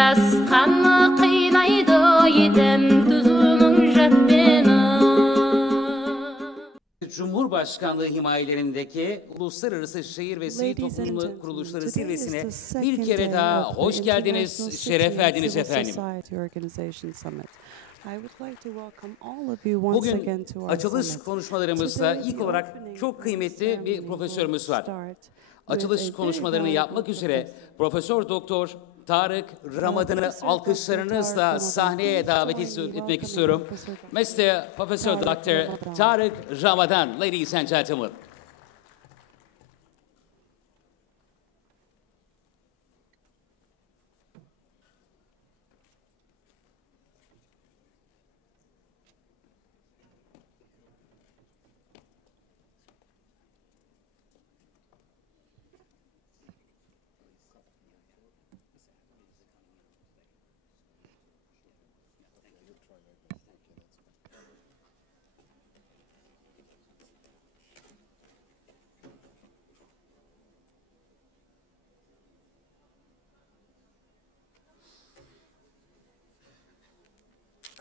Yarasqanma qıynaydı yedem tuzunun jabbena. Cumhurbaşkanlığı himayelerindeki Uluslararası Şehir ve Sivil Toplum Kuruluşları Zirvesi'ne bir kere daha hoş geldiniz, şeref verdiniz efendim. Bugün açılış konuşmalarımızda ilk olarak çok kıymetli bir profesörümüz var. Açılış konuşmalarını yapmak üzere Profesör Doktor Tarık Ramadan'ı alkışlarınızla sahneye davet etmek istiyorum. Mr. Professor Dr. Tarık Ramadan, ladies and gentlemen.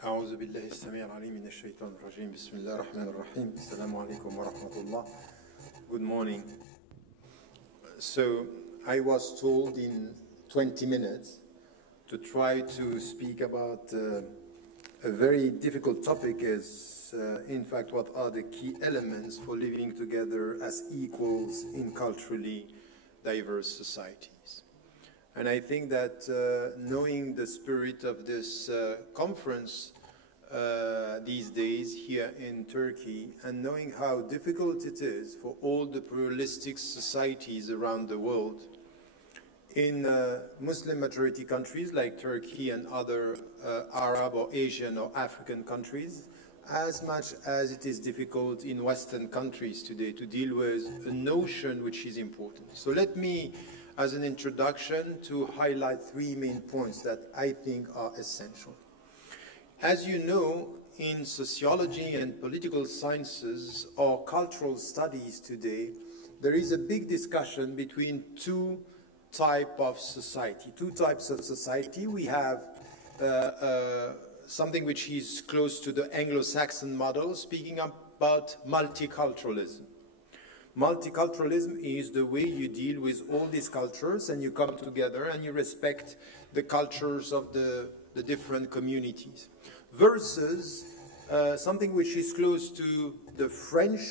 أعوذ بالله السميع العليم من الشيطان الرجيم بسم الله الرحمن الرحيم السلام عليكم ورحمة الله. Good morning. So I was told in 20 minutes to try to speak about a very difficult topic as in fact what are the key elements for living together as equals in culturally diverse societies. And I think that knowing the spirit of this conference these days here in Turkey, and knowing how difficult it is for all the pluralistic societies around the world, in Muslim majority countries like Turkey and other Arab or Asian or African countries, as much as it is difficult in Western countries today to deal with a notion which is important. So let me, as an introduction, to highlight three main points that I think are essential. As you know, in sociology and political sciences or cultural studies today, there is a big discussion between two types of society. Two types of society. We have something which is close to the Anglo-Saxon model, speaking about multiculturalism. Multiculturalism is the way you deal with all these cultures and you come together and you respect the cultures of the different communities. Versus something which is close to the French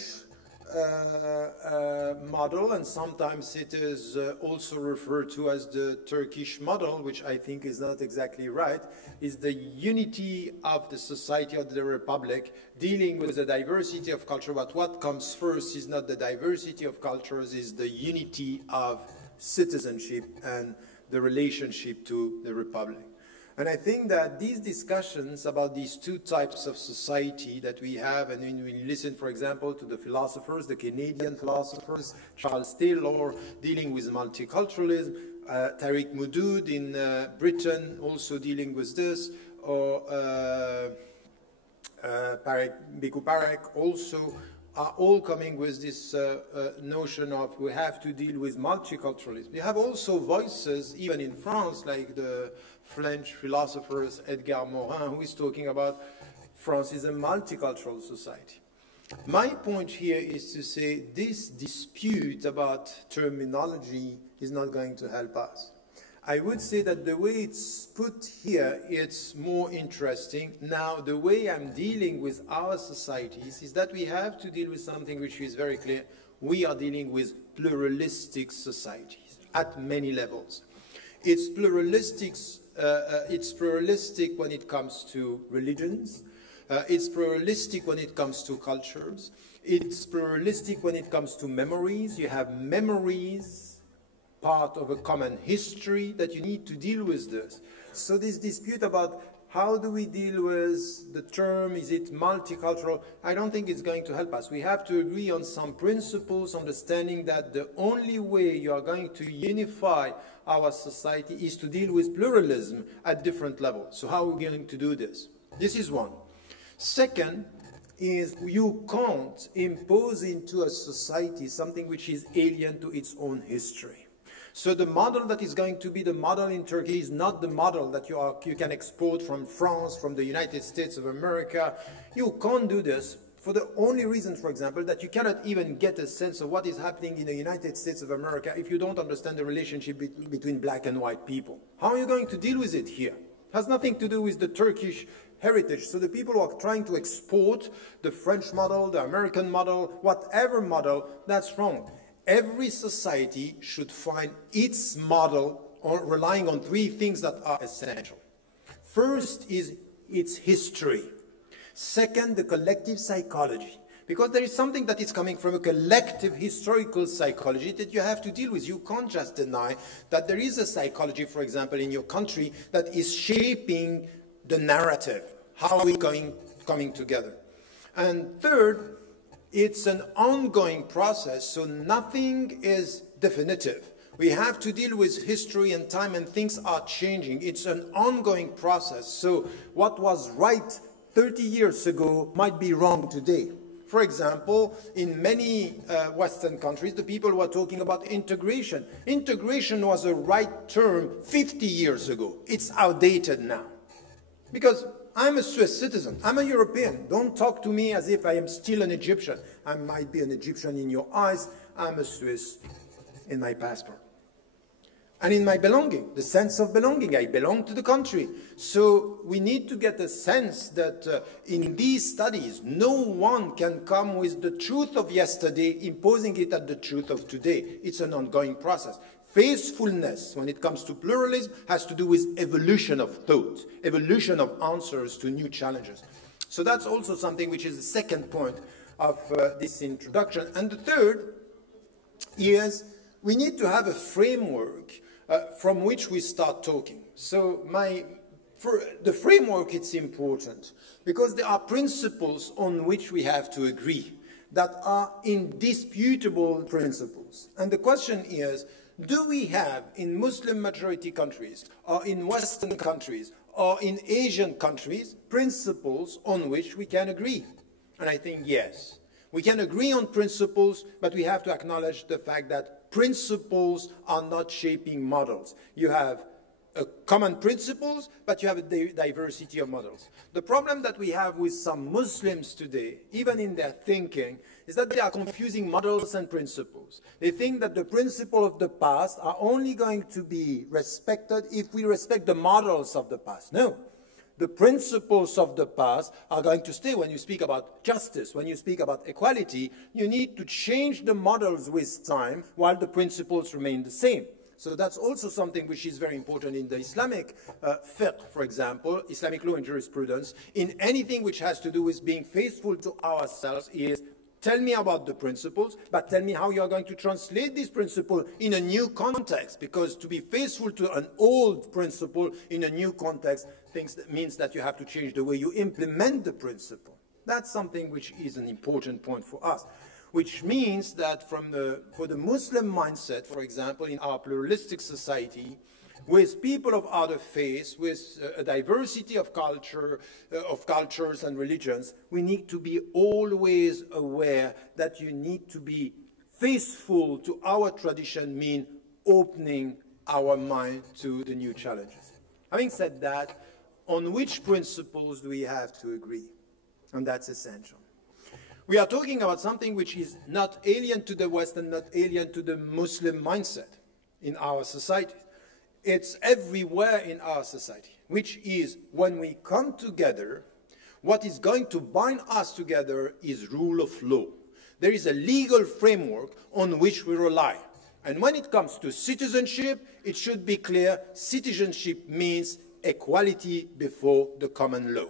model, and sometimes it is also referred to as the Turkish model, which I think is not exactly right, is the unity of the society of the republic, dealing with the diversity of culture, but what comes first is not the diversity of cultures, is the unity of citizenship and the relationship to the republic. And I think that these discussions about these two types of society that we have, and when we listen, for example, to the philosophers, the Canadian philosophers, Charles Taylor, dealing with multiculturalism, Tariq Mudud in Britain also dealing with this, or Biku Parek also, are all coming with this notion of we have to deal with multiculturalism. We have also voices, even in France, like the French philosophers Edgar Morin, who is talking about France is a multicultural society. My point here is to say this dispute about terminology is not going to help us. I would say that the way it's put here, it's more interesting. Now, the way I'm dealing with our societies is that we have to deal with something which is very clear. We are dealing with pluralistic societies at many levels. It's pluralistic when it comes to religions. It's pluralistic when it comes to cultures. It's pluralistic when it comes to memories. You have memories, part of a common history, that you need to deal with this. So this dispute about how do we deal with the term, is it multicultural, I don't think it's going to help us. We have to agree on some principles, understanding that the only way you are going to unify our society is to deal with pluralism at different levels. So how are we going to do this? This is one. Second is you can't impose into a society something which is alien to its own history. So the model that is going to be the model in Turkey is not the model that you can export from France, from the United States of America. You can't do this for the only reason, for example, that you cannot even get a sense of what is happening in the United States of America if you don't understand the relationship between black and white people. How are you going to deal with it here? It has nothing to do with the Turkish heritage. So the people who are trying to export the French model, the American model, whatever model, that's wrong. Every society should find its model relying on three things that are essential. First is its history. Second, the collective psychology. Because there is something that is coming from a collective historical psychology that you have to deal with. You can't just deny that there is a psychology, for example, in your country that is shaping the narrative. How are we coming together? And third, it's an ongoing process, so nothing is definitive. We have to deal with history and time, and things are changing. It's an ongoing process. So what was right 30 years ago might be wrong today. For example, in many Western countries, the people were talking about integration. Integration was a right term 50 years ago. It's outdated now. Because I'm a Swiss citizen. I'm a European. Don't talk to me as if I am still an Egyptian. I might be an Egyptian in your eyes. I'm a Swiss in my passport. And in my belonging, the sense of belonging. I belong to the country. So we need to get a sense that in these studies, no one can come with the truth of yesterday, imposing it at the truth of today. It's an ongoing process. Faithfulness, when it comes to pluralism, has to do with evolution of thought, evolution of answers to new challenges. So that's also something which is the second point of this introduction. And the third is we need to have a framework from which we start talking. So for the framework, it's important because there are principles on which we have to agree that are indisputable principles. And the question is, do we have in Muslim majority countries or in Western countries or in Asian countries principles on which we can agree? And I think yes. We can agree on principles, but we have to acknowledge the fact that principles are not shaping models. You have common principles, but you have a diversity of models. The problem that we have with some Muslims today, even in their thinking, is that they are confusing models and principles. They think that the principles of the past are only going to be respected if we respect the models of the past. No. The principles of the past are going to stay. When you speak about justice, when you speak about equality, you need to change the models with time while the principles remain the same. So that's also something which is very important in the Islamic fiqh, for example, Islamic law and jurisprudence. In anything which has to do with being faithful to ourselves is tell me about the principles, but tell me how you are going to translate this principle in a new context. Because to be faithful to an old principle in a new context means that you have to change the way you implement the principle. That's something which is an important point for us. Which means that for the Muslim mindset, for example, in our pluralistic society, with people of other faiths, with a diversity of cultures and religions, we need to be always aware that you need to be faithful to our tradition, mean opening our mind to the new challenges. Having said that, on which principles do we have to agree? And that's essential. We are talking about something which is not alien to the West and not alien to the Muslim mindset in our society. It's everywhere in our society, which is when we come together, what is going to bind us together is rule of law. There is a legal framework on which we rely. And when it comes to citizenship, it should be clear, citizenship means equality before the common law.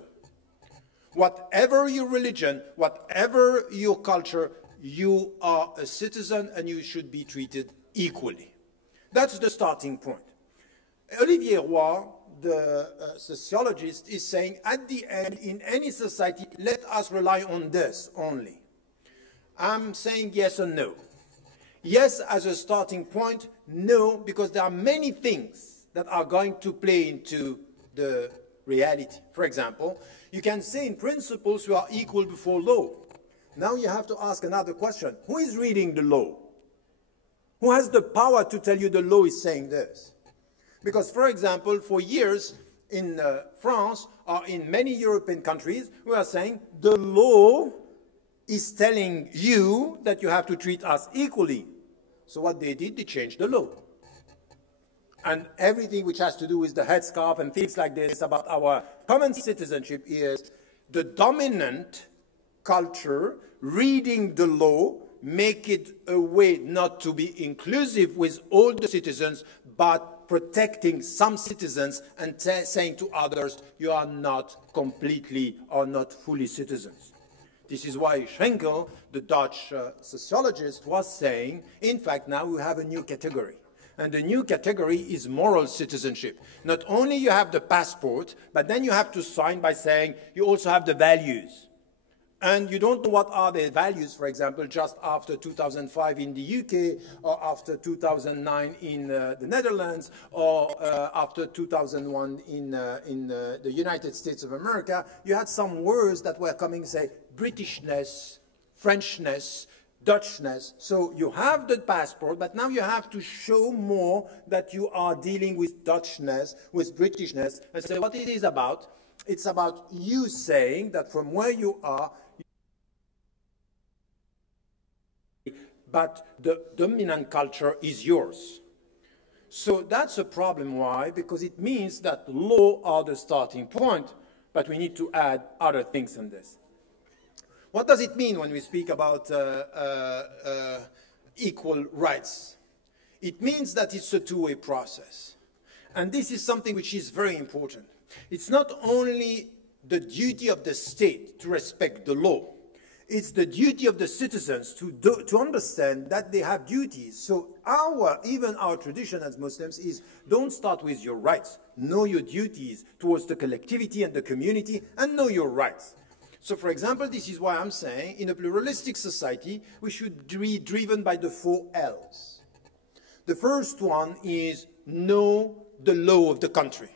Whatever your religion, whatever your culture, you are a citizen and you should be treated equally. That's the starting point. Olivier Roy, the sociologist, is saying at the end, in any society, let us rely on this only. I'm saying yes or no. Yes as a starting point, no, because there are many things that are going to play into the reality. For example, you can say in principles we are equal before law. Now you have to ask another question. Who is reading the law? Who has the power to tell you the law is saying this? Because, for example, for years in France or in many European countries, we are saying the law is telling you that you have to treat us equally. So what they did, they changed the law. And everything which has to do with the headscarf and things like this about our common citizenship is the dominant culture reading the law, make it a way not to be inclusive with all the citizens, but protecting some citizens and saying to others, you are not completely or not fully citizens. This is why Schenkel, the Dutch sociologist, was saying, in fact, now we have a new category. And the new category is moral citizenship. Not only you have the passport, but then you have to sign by saying you also have the values. And you don't know what are the values, for example, just after 2005 in the UK, or after 2009 in the Netherlands, or after 2001 in the United States of America. You had some words that were coming, say, Britishness, Frenchness, Dutchness. So you have the passport, but now you have to show more that you are dealing with Dutchness, with Britishness. And so what it is about, it's about you saying that from where you are, but the dominant culture is yours. So that's a problem. Why? Because it means that law are the starting point, but we need to add other things in this. What does it mean when we speak about equal rights? It means that it's a two-way process. And this is something which is very important. It's not only the duty of the state to respect the law, it's the duty of the citizens to understand that they have duties. So even our tradition as Muslims is, don't start with your rights. Know your duties towards the collectivity and the community, and know your rights. So, for example, this is why I'm saying, in a pluralistic society, we should be driven by the 4 L's. The first one is know the law of the country.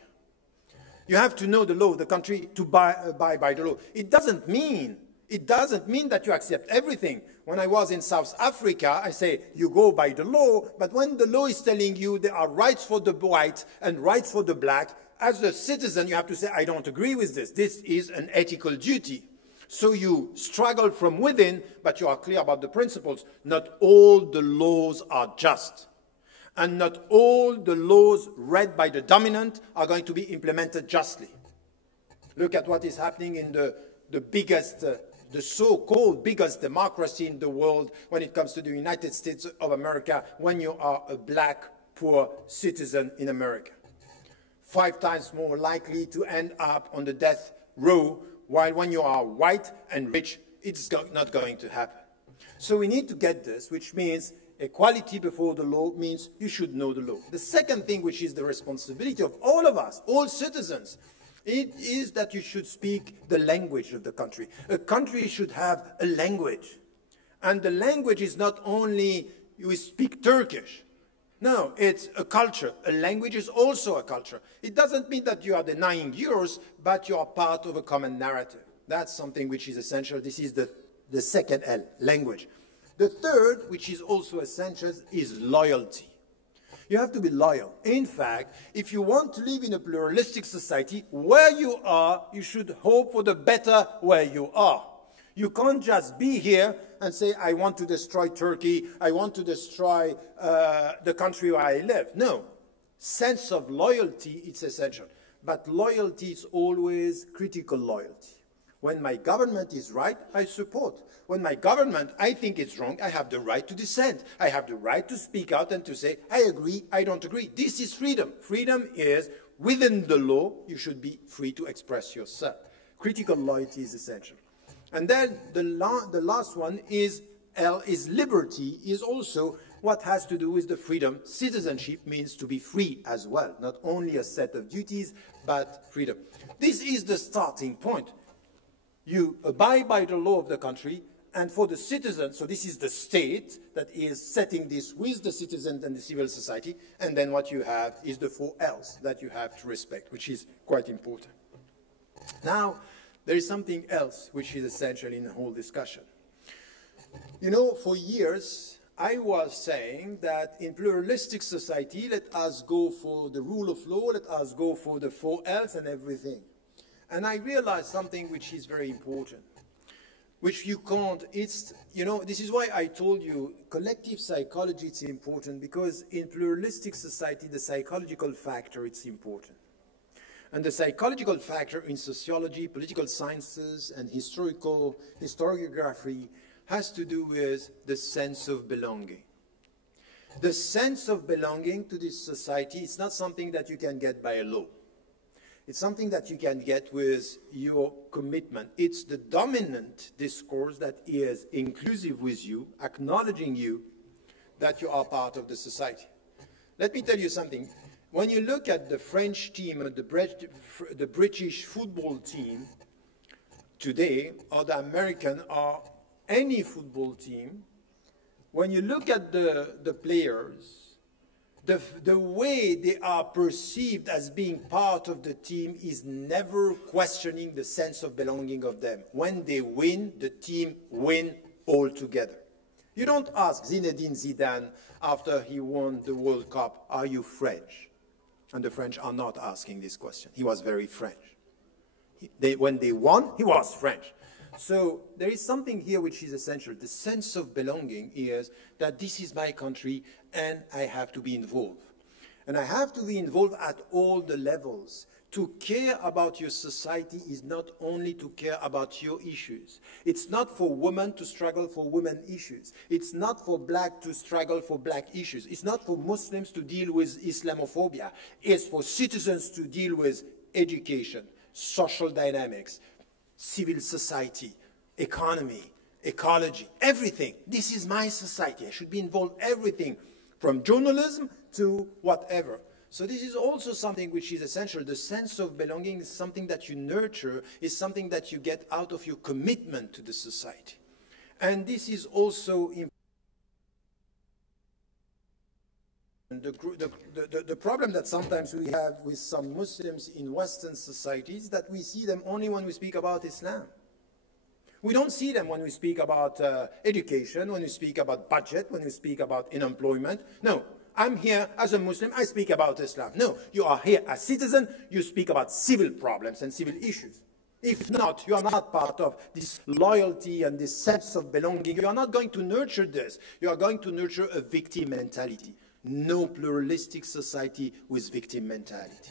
You have to know the law of the country to abide by the law. It doesn't mean that you accept everything. When I was in South Africa, I say, you go by the law, but when the law is telling you there are rights for the white and rights for the black, as a citizen, you have to say, I don't agree with this. This is an ethical duty. So you struggle from within, but you are clear about the principles. Not all the laws are just. And not all the laws read by the dominant are going to be implemented justly. Look at what is happening in the biggest, the so-called biggest democracy in the world when it comes to the United States of America, when you are a black, poor citizen in America. 5 times more likely to end up on the death row, while when you are white and rich, it's not going to happen. So we need to get this, which means equality before the law means you should know the law. The second thing, which is the responsibility of all of us, all citizens, it is that you should speak the language of the country. A country should have a language. And the language is not only you speak Turkish. No, it's a culture. A language is also a culture. It doesn't mean that you are denying yours, but you are part of a common narrative. That's something which is essential. This is the second L, language. The third, which is also essential, is loyalty. You have to be loyal. In fact, if you want to live in a pluralistic society, where you are, you should hope for the better where you are. You can't just be here and say, I want to destroy Turkey, I want to destroy the country where I live. No. Sense of loyalty, it's essential. But loyalty is always critical loyalty. When my government is right, I support. When my government, I think it's wrong, I have the right to dissent. I have the right to speak out and to say, I agree, I don't agree. This is freedom. Freedom is, within the law, you should be free to express yourself. Critical loyalty is essential. And then the last one is L, is liberty, is also what has to do with the freedom. Citizenship means to be free as well, not only a set of duties, but freedom. This is the starting point. You abide by the law of the country, and for the citizens, so this is the state that is setting this with the citizens and the civil society, and then what you have is the 4 L's that you have to respect, which is quite important. Now, there is something else which is essential in the whole discussion. You know, for years, I was saying that in pluralistic society, let us go for the rule of law, let us go for the 4Ls and everything. And I realized something which is very important, which you can't, it's, you know, this is why I told you collective psychology is important, because in pluralistic society, the psychological factor is important. And the psychological factor in sociology, political sciences, and historiography has to do with the sense of belonging. The sense of belonging to this society is not something that you can get by a law. It's something that you can get with your commitment. It's the dominant discourse that is inclusive with you, acknowledging you that you are part of the society. Let me tell you something. When you look at the French team and the British football team today, or the American, or any football team, when you look at the players, the way they are perceived as being part of the team is never questioning the sense of belonging of them. When they win, the team win all together. You don't ask Zinedine Zidane after he won the World Cup, are you French? And the French are not asking this question. He was very French. When they won, he was French. So there is something here which is essential. The sense of belonging is that this is my country and I have to be involved. And I have to be involved at all the levels. To care about your society is not only to care about your issues. It's not for women to struggle for women issues. It's not for black to struggle for black issues. It's not for Muslims to deal with Islamophobia. It's for citizens to deal with education, social dynamics, civil society, economy, ecology, everything. This is my society. I should be involved in everything, from journalism to whatever. So this is also something which is essential. The sense of belonging is something that you nurture, is something that you get out of your commitment to the society. And this is also important. The problem that sometimes we have with some Muslims in Western societies is that we see them only when we speak about Islam. We don't see them when we speak about education, when we speak about budget, when we speak about unemployment. No, I'm here as a Muslim, I speak about Islam. No, you are here as citizen, you speak about civil problems and civil issues. If not, you are not part of this loyalty and this sense of belonging. You are not going to nurture this. You are going to nurture a victim mentality. No pluralistic society with victim mentality.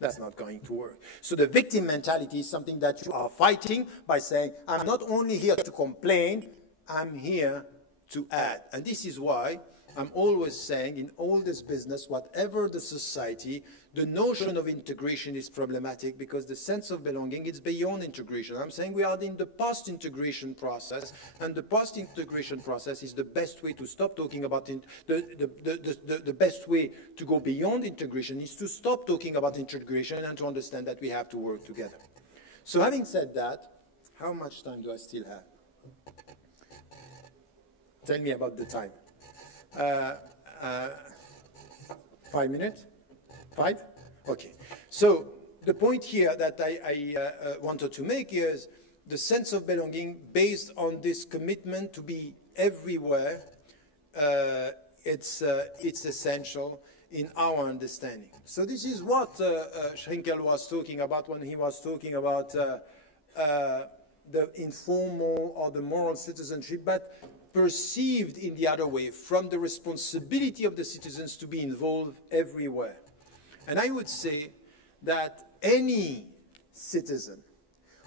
That's not going to work. So the victim mentality is something that you are fighting by saying, I'm not only here to complain, I'm here to add. And this is why I'm always saying in all this business, whatever the society, the notion of integration is problematic because the sense of belonging is beyond integration. I'm saying we are in the post-integration process, and the post-integration process is the best way to stop talking about the best way to go beyond integration is to stop talking about integration and to understand that we have to work together. So having said that, how much time do I still have? Tell me about the time. 5 minutes? 5? Okay. So the point here that I wanted to make is the sense of belonging based on this commitment to be everywhere. It's essential in our understanding. So this is what Schenkel was talking about when he was talking about the informal or the moral citizenship, but perceived in the other way, from the responsibility of the citizens to be involved everywhere. And I would say that any citizen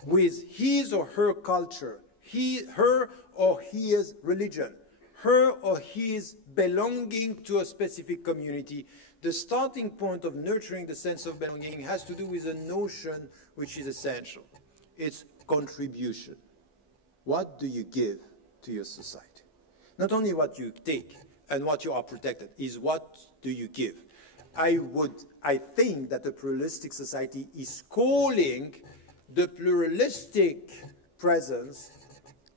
with his or her culture, her or his religion, her or his belonging to a specific community, the starting point of nurturing the sense of belonging has to do with a notion which is essential. It's contribution. What do you give to your society? Not only what you take and what you are protected, is what do you give? I think that the pluralistic society is calling the pluralistic presence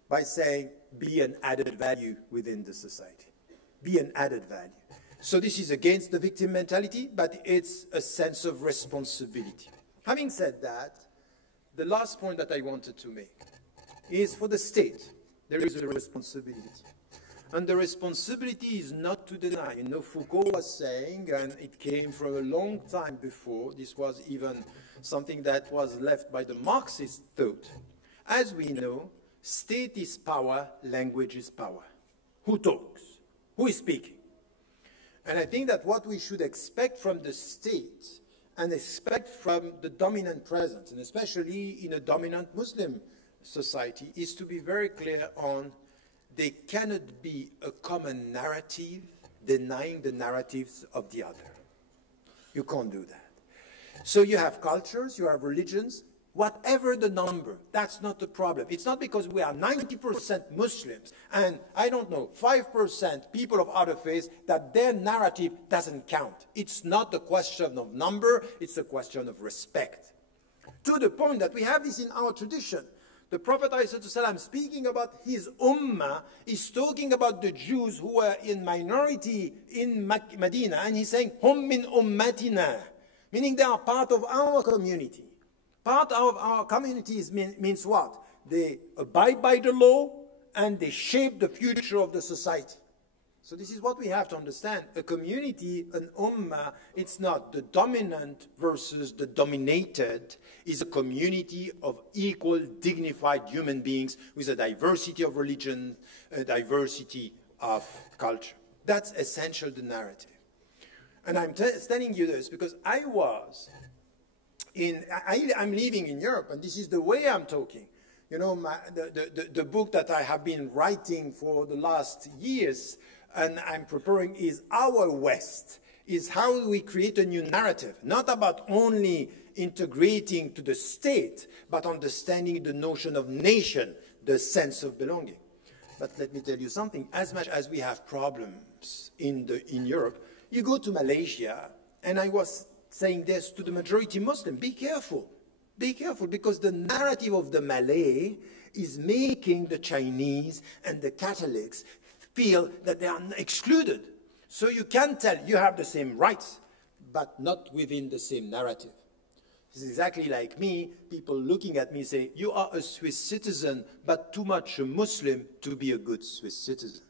by saying, be an added value within the society. Be an added value. So this is against the victim mentality, but it's a sense of responsibility. Having said that, the last point that I wanted to make is for the state, there is a responsibility. And the responsibility is not to deny. You know, Foucault was saying, and it came from a long time before, this was even something that was left by the Marxist thought. As we know, state is power, language is power. Who talks? Who is speaking? And I think that what we should expect from the state and expect from the dominant presence, and especially in a dominant Muslim society, is to be very clear on there cannot be a common narrative denying the narratives of the other. You can't do that. So you have cultures, you have religions, whatever the number, that's not the problem. It's not because we are 90% Muslims and, I don't know, 5% people of other faiths that their narrative doesn't count. It's not a question of number, it's a question of respect. To the point that we have this in our tradition. The Prophet ﷺ, speaking about his ummah, is talking about the Jews who were in minority in Medina, and he's saying, hum min ummatina, meaning they are part of our community. Part of our communities means what? They abide by the law and they shape the future of the society. So this is what we have to understand. A community, an ummah, it's not the dominant versus the dominated. It's a community of equal, dignified human beings with a diversity of religion, a diversity of culture. That's essential, the narrative. And I'm telling you this because I'm living in Europe, and this is the way I'm talking. You know, the book that I have been writing for the last years and I'm preparing is Our West, is how we create a new narrative, not about only integrating to the state, but understanding the notion of nation, the sense of belonging. But let me tell you something, as much as we have problems in Europe, you go to Malaysia, and I was saying this to the majority Muslim, be careful, because the narrative of the Malay is making the Chinese and the Catholics feel that they are excluded. So you can tell you have the same rights, but not within the same narrative. It's exactly like me, people looking at me say, you are a Swiss citizen, but too much a Muslim to be a good Swiss citizen.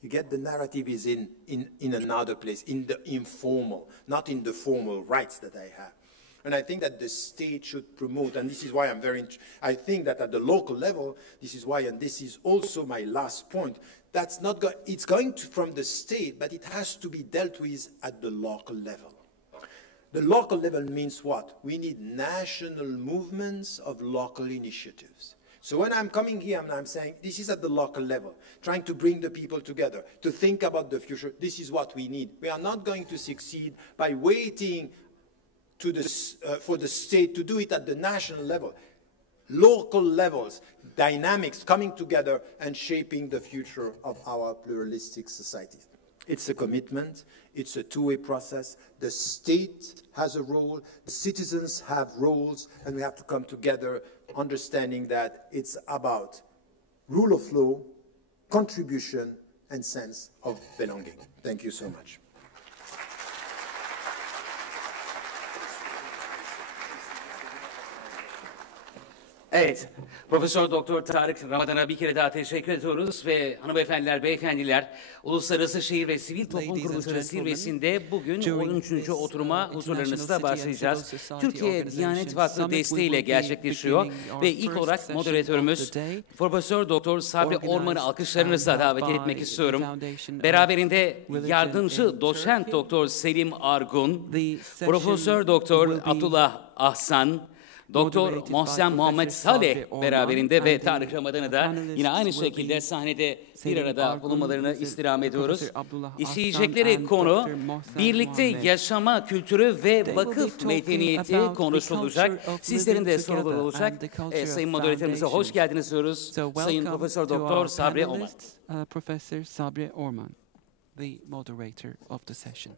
You get the narrative is in another place, in the informal, not in the formal rights that I have. And I think that the state should promote, and this is why I think that at the local level, this is why, and this is also my last point, that's not it's going from the state, but it has to be dealt with at the local level. The local level means what? We need national movements of local initiatives. So when I'm coming here and I'm saying, this is at the local level, trying to bring the people together, to think about the future, this is what we need. We are not going to succeed by waiting for the state to do it at the national level. Local levels, dynamics coming together and shaping the future of our pluralistic societies. It's a commitment, it's a two-way process. The state has a role, the citizens have roles, and we have to come together understanding that it's about rule of law, contribution, and sense of belonging. Thank you so much. Evet, Profesör Doktor Tarık Ramadan'a bir kere daha teşekkür ediyoruz ve hanımefendiler, beyefendiler, Uluslararası Şehir ve Sivil Toplum Kuruluşları Zirvesi'nde bugün 13. oturuma huzurlarınızda başlayacağız. Türkiye Diyanet Vakfı desteğiyle gerçekleşiyor ve ilk olarak moderatörümüz Profesör Doktor Sabri Orman'ı alkışlarınızla davet etmek istiyorum. Beraberinde yardımcı doçent Doktor Selim Argun, Profesör Doktor Abdullah Ahsan, Doktor Mohsen Muhammed Saleh beraberinde ve Tarık Ramadan'ı da yine aynı şekilde sahnede bir arada bulunmalarını istirham ediyoruz. İşleyecekleri konu Birlikte, Yaşama, Kültürü ve Vakıf Medeniyeti konuşulacak. Sizlerin de soruları olacak. Sayın moderatörümüze hoş geldiniz diyoruz. Sayın Profesör Doktor Sabri Orman. Professor Sabri Orman, the moderator of the session.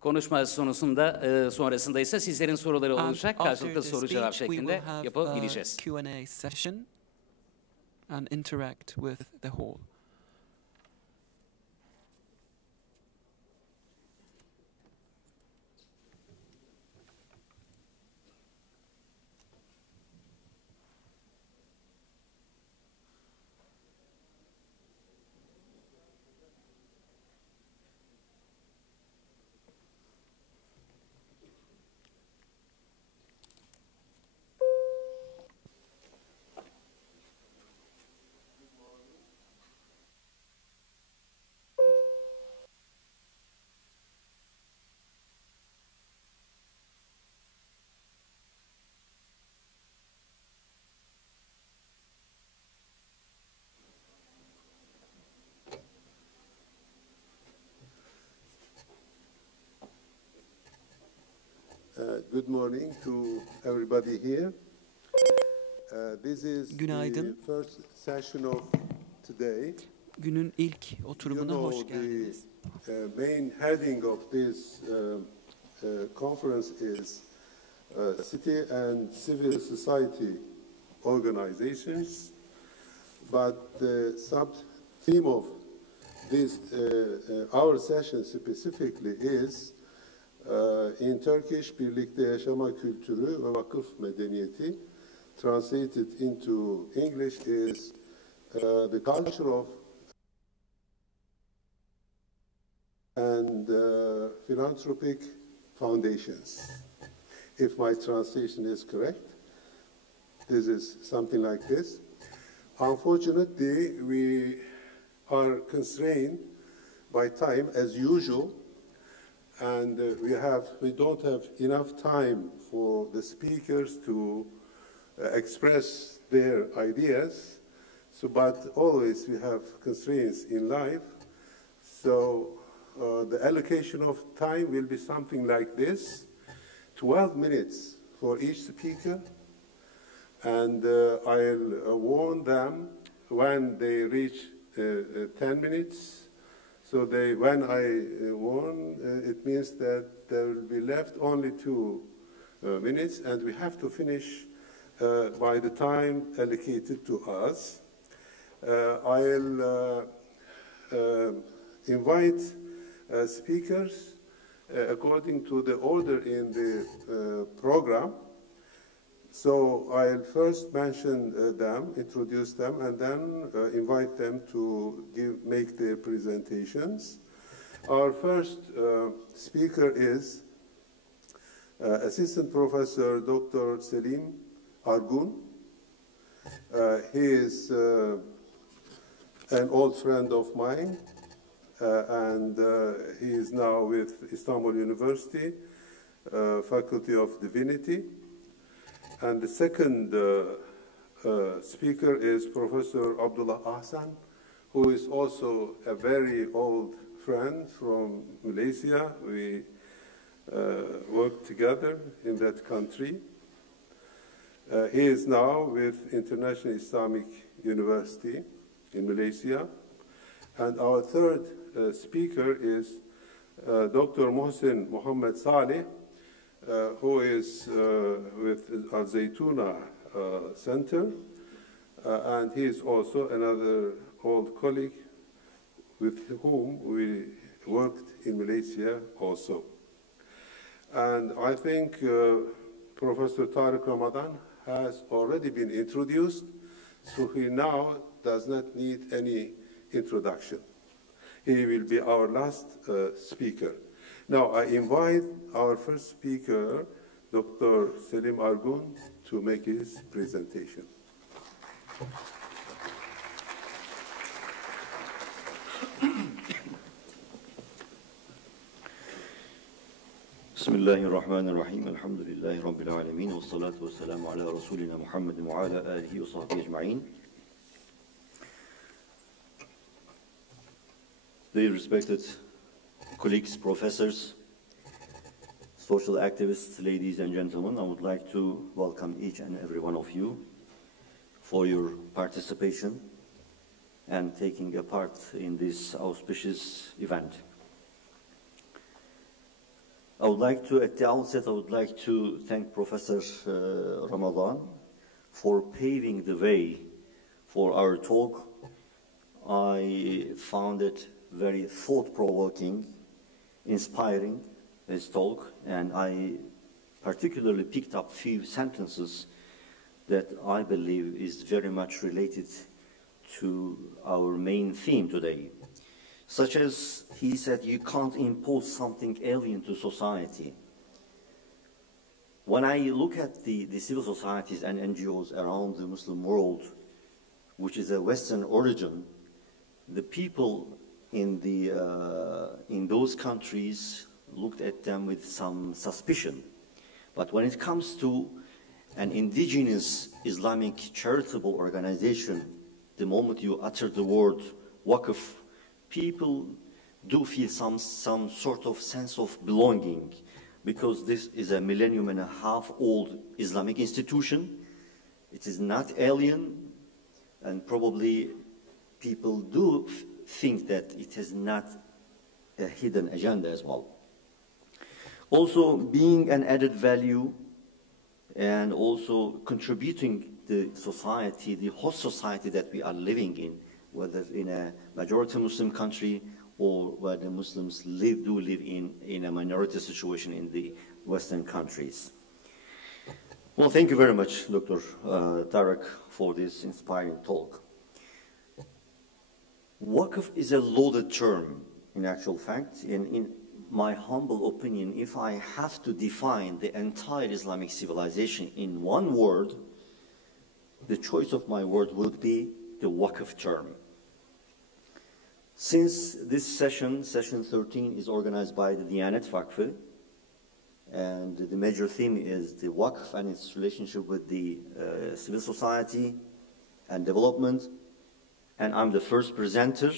Konuşma sonrasında ise sizlerin soruları olacak. Karşılıklı soru cevap şeklinde yapabileceğiz. Q&A session and interact with the hall. Good morning to everybody here. This is Günaydın. the first session of today. Günün ilk oturumuna hoş geldiniz. The main heading of this conference is City and Civil Society Organizations, but the sub-theme of this, our session specifically is in Turkish, Birlikte, Yaşama, Kültürü ve Vakıf, Medeniyeti. Translated into English is the culture of and philanthropic foundations. If my translation is correct, this is something like this. Unfortunately, we are constrained by time as usual, and we don't have enough time for the speakers to express their ideas. So, but always we have constraints in life. So the allocation of time will be something like this: 12 minutes for each speaker, and I'll warn them when they reach 10 minutes. So when I warn, it means that there will be left only 2 minutes, and we have to finish by the time allocated to us. I'll invite speakers according to the order in the program. So I'll first mention them, introduce them, and then invite them to make their presentations. Our first speaker is Assistant Professor Dr. Selim Argun. He is an old friend of mine, and he is now with Istanbul University, Faculty of Divinity. And the second speaker is Professor Abdullah Ahsan, who is also a very old friend from Malaysia. We worked together in that country. He is now with International Islamic University in Malaysia. And our third speaker is Dr. Mohsen Mohammed Saleh, who is with Al Zaytuna Center, and he is also another old colleague with whom we worked in Malaysia also. And I think Professor Tariq Ramadan has already been introduced, so he now does not need any introduction. He will be our last speaker. Now I invite our first speaker, Dr. Selim Argun, to make his presentation. Bismillahirrahmanirrahim. Elhamdülillahi Rabbil alemin. Ve salatu ve selamu ala Resulina Muhammedin ve ala alihi ve sahbihi ecma'in. Dear respected colleagues, professors, social activists, ladies and gentlemen, I would like to welcome each and every one of you for your participation and taking a part in this auspicious event. At the outset, I would like to thank Professor Ramadan for paving the way for our talk. I found it very thought-provoking, inspiring, his talk, and I particularly picked up few sentences that I believe is very much related to our main theme today. Such as, he said, you can't impose something alien to society. When I look at the civil societies and NGOs around the Muslim world, which is a Western origin, the people in those countries looked at them with some suspicion. But when it comes to an indigenous Islamic charitable organization, the moment you utter the word Vakıf, people do feel some sort of sense of belonging, because this is a millennium and a half old Islamic institution. It is not alien, and probably people do think that it has not a hidden agenda as well. Also, being an added value and also contributing the society, the host society that we are living in, whether in a majority Muslim country or where the Muslims do live in a minority situation in the Western countries. Well, thank you very much, Dr. Tarek, for this inspiring talk. Waqf is a loaded term, in actual fact, and in my humble opinion, if I have to define the entire Islamic civilization in one word, the choice of my word would be the Waqf term. Since this session 13, is organized by the Diyanet Vakfı, and the major theme is the Waqf and its relationship with the civil society and development, and I'm the first presenter,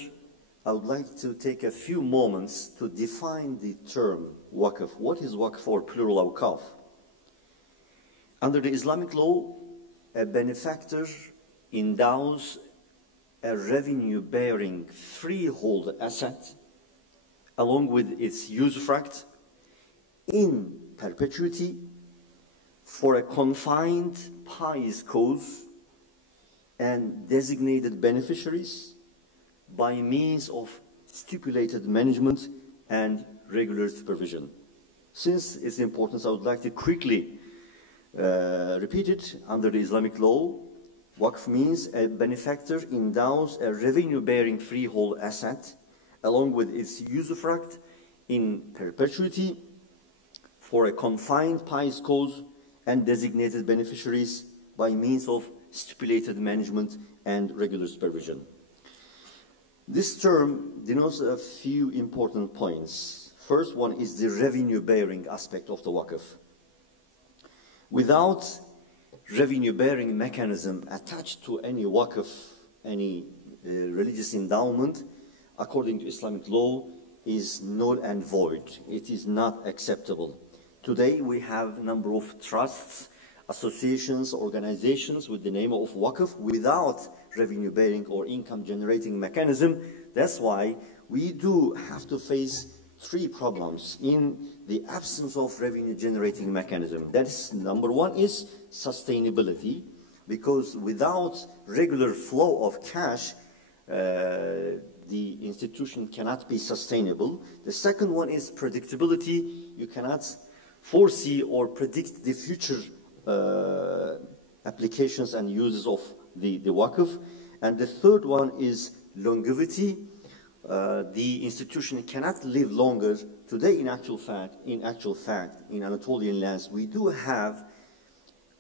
I would like to take a few moments to define the term Waqf. What is Waqf, or plural awqaf? Under the Islamic law, a benefactor endows a revenue-bearing freehold asset along with its usufruct in perpetuity for a confined pious cause and designated beneficiaries by means of stipulated management and regular supervision. Since its importance, I would like to quickly repeat it. Under the Islamic law, Waqf means a benefactor endows a revenue-bearing freehold asset along with its usufruct in perpetuity for a confined pious cause and designated beneficiaries by means of stipulated management and regular supervision. This term denotes a few important points. First one is the revenue-bearing aspect of the Waqf. Without revenue-bearing mechanism attached to any Waqf, any religious endowment, according to Islamic law, is null and void. It is not acceptable. Today we have a number of trusts, associations, organizations with the name of Waqf without revenue-bearing or income-generating mechanism. That's why we do have to face three problems in the absence of revenue-generating mechanism. That is, number one is sustainability, because without regular flow of cash, the institution cannot be sustainable. The second one is predictability. You cannot foresee or predict the future applications and uses of the Waqf. And the third one is longevity. The institution cannot live longer. Today, in actual fact, in Anatolian lands, we do have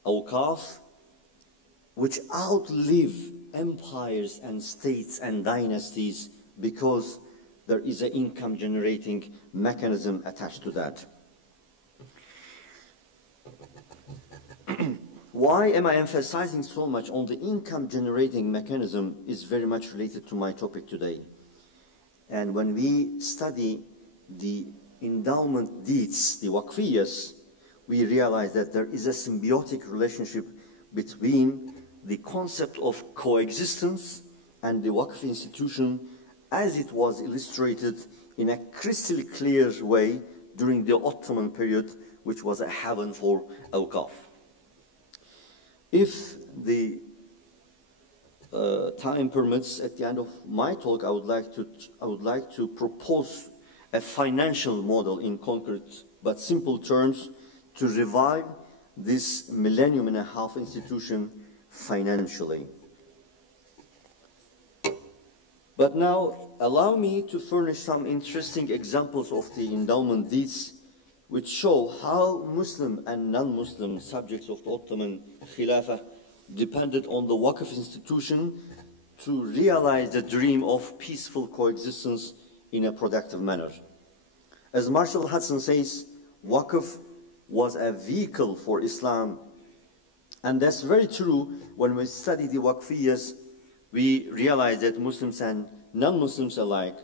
awqaf which outlive empires and states and dynasties because there is an income-generating mechanism attached to that. Why am I emphasizing so much on the income-generating mechanism is very much related to my topic today. And when we study the endowment deeds, the waqfiyas, we realize that there is a symbiotic relationship between the concept of coexistence and the Waqf institution as it was illustrated in a crystal clear way during the Ottoman period, which was a haven for awqaf. If the time permits, at the end of my talk, I would like to propose a financial model in concrete but simple terms to revive this millennium and a half institution financially. But now, allow me to furnish some interesting examples of the endowment deeds which show how Muslim and non-Muslim subjects of the Ottoman Khilafah depended on the Waqf institution to realize the dream of peaceful coexistence in a productive manner. As Marshall Hudson says, Waqf was a vehicle for Islam, and that's very true. When we study the Waqfiyas, we realize that Muslims and non-Muslims alike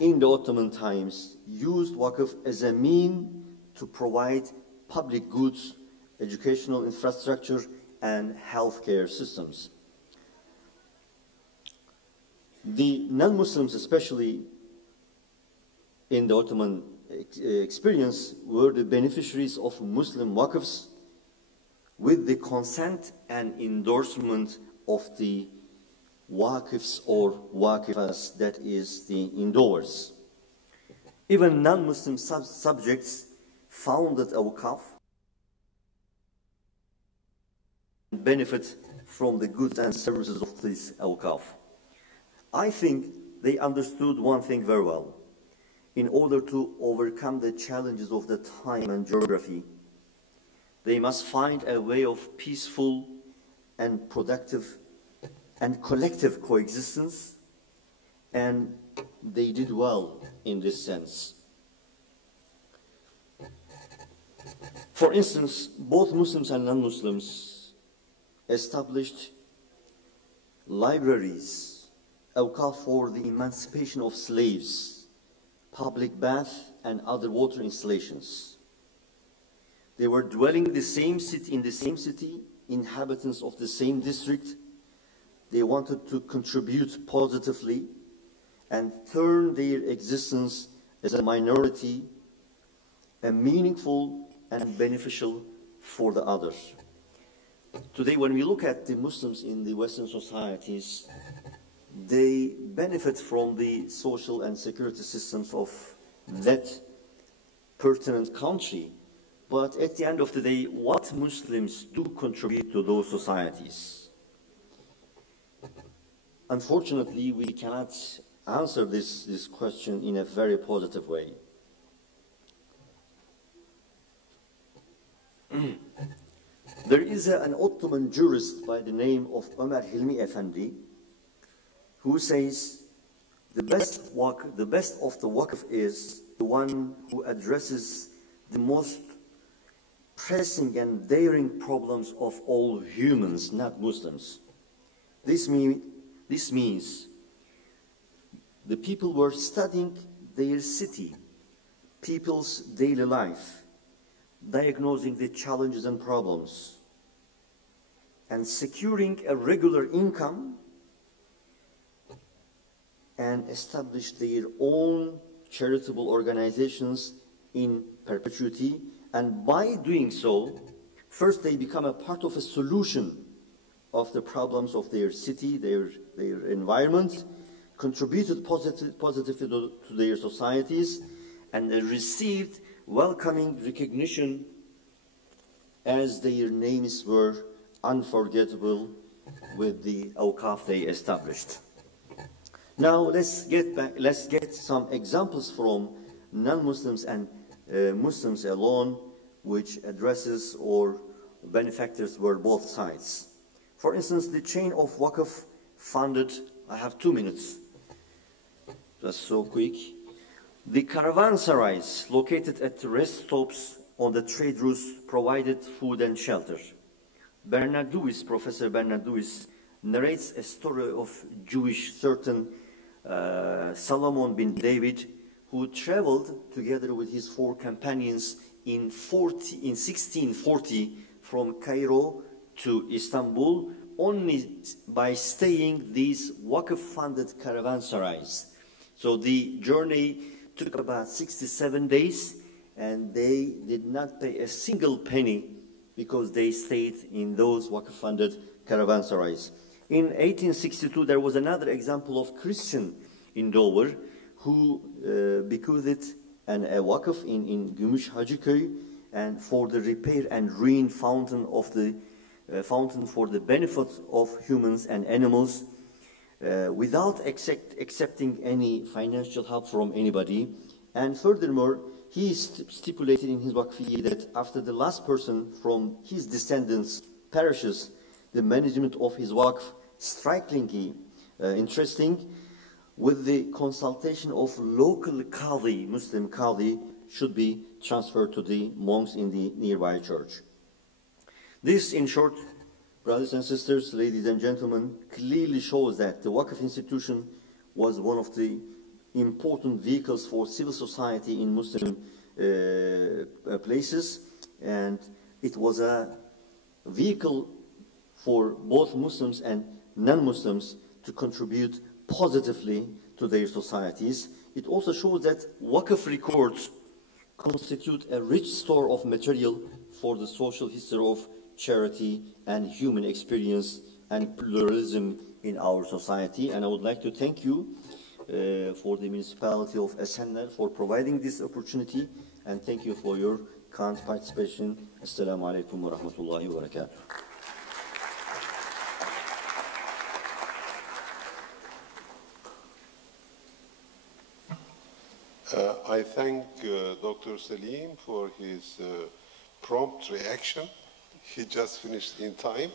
in the Ottoman times used Waqf as a mean to provide public goods, educational infrastructure, and healthcare systems. The non-Muslims, especially in the Ottoman experience, were the beneficiaries of Muslim Vakıfs with the consent and endorsement of the Vakıfs or Vakıfas, that is the endowers. Even non-Muslim subjects founded a Vakıf and benefit from the goods and services of this Vakıf. I think they understood one thing very well. In order to overcome the challenges of the time and geography, they must find a way of peaceful and productive and collective coexistence, and they did well in this sense. For instance, both Muslims and non-Muslims established libraries, awqaf for the emancipation of slaves, public bath and other water installations. They were dwelling in the same city, inhabitants of the same district. They wanted to contribute positively and turn their existence as a minority and meaningful and beneficial for the others. Today, when we look at the Muslims in the Western societies, they benefit from the social and security systems of that pertinent country. But at the end of the day, what Muslims do contribute to those societies? Unfortunately, we cannot answer this question in a very positive way. There is an Ottoman jurist by the name of Ömer Hilmi Efendi who says the best of the Vakıf is the one who addresses the most pressing and daring problems of all humans, not Muslims. This means the people were studying their city, people's daily life, diagnosing the challenges and problems, and securing a regular income, and establish their own charitable organizations in perpetuity. And by doing so, first they become a part of a solution of the problems of their city, their environment, contributed positively to their societies, and they received welcoming recognition as their names were unforgettable with the awqaf they established. Now let's get some examples from non-Muslims and Muslims alone, which addresses or benefactors were both sides. For instance, the chain of Vakıf funded, I have 2 minutes, just so quick, the caravansarais located at the rest stops on the trade routes provided food and shelter. Professor Bernardouis narrates a story of Jewish certain Solomon bin David, who traveled together with his 4 companions in 1640 from Cairo to Istanbul only by staying these Vakıf-funded caravansarais. So the journey took about 67 days, and they did not pay a single penny because they stayed in those Vakıf-funded caravansarais. In 1862, there was another example of Christian endower who bequeathed a Vakıf in Gümüş Hacıköy and for the repair and ruin fountain of the fountain for the benefit of humans and animals, without accepting any financial help from anybody. And furthermore, he stipulated in his Vakfiyye that after the last person from his descendants perishes, the management of his Vakf, strikingly interesting, with the consultation of local Qadi, Muslim Qadi, should be transferred to the monks in the nearby church. This, in short, brothers and sisters, ladies and gentlemen, clearly shows that the Vakf institution was one of the important vehicles for civil society in Muslim places, and it was a vehicle for both Muslims and non-Muslims to contribute positively to their societies. It also shows that Vakıf records constitute a rich store of material for the social history of charity and human experience and pluralism in our society. And I would like to thank you for the municipality of Esenler for providing this opportunity, and thank you for your kind participation. Assalamu alaikum wa rahmatullahi wa barakatuh. I thank Dr. Selim for his prompt reaction. He just finished in time.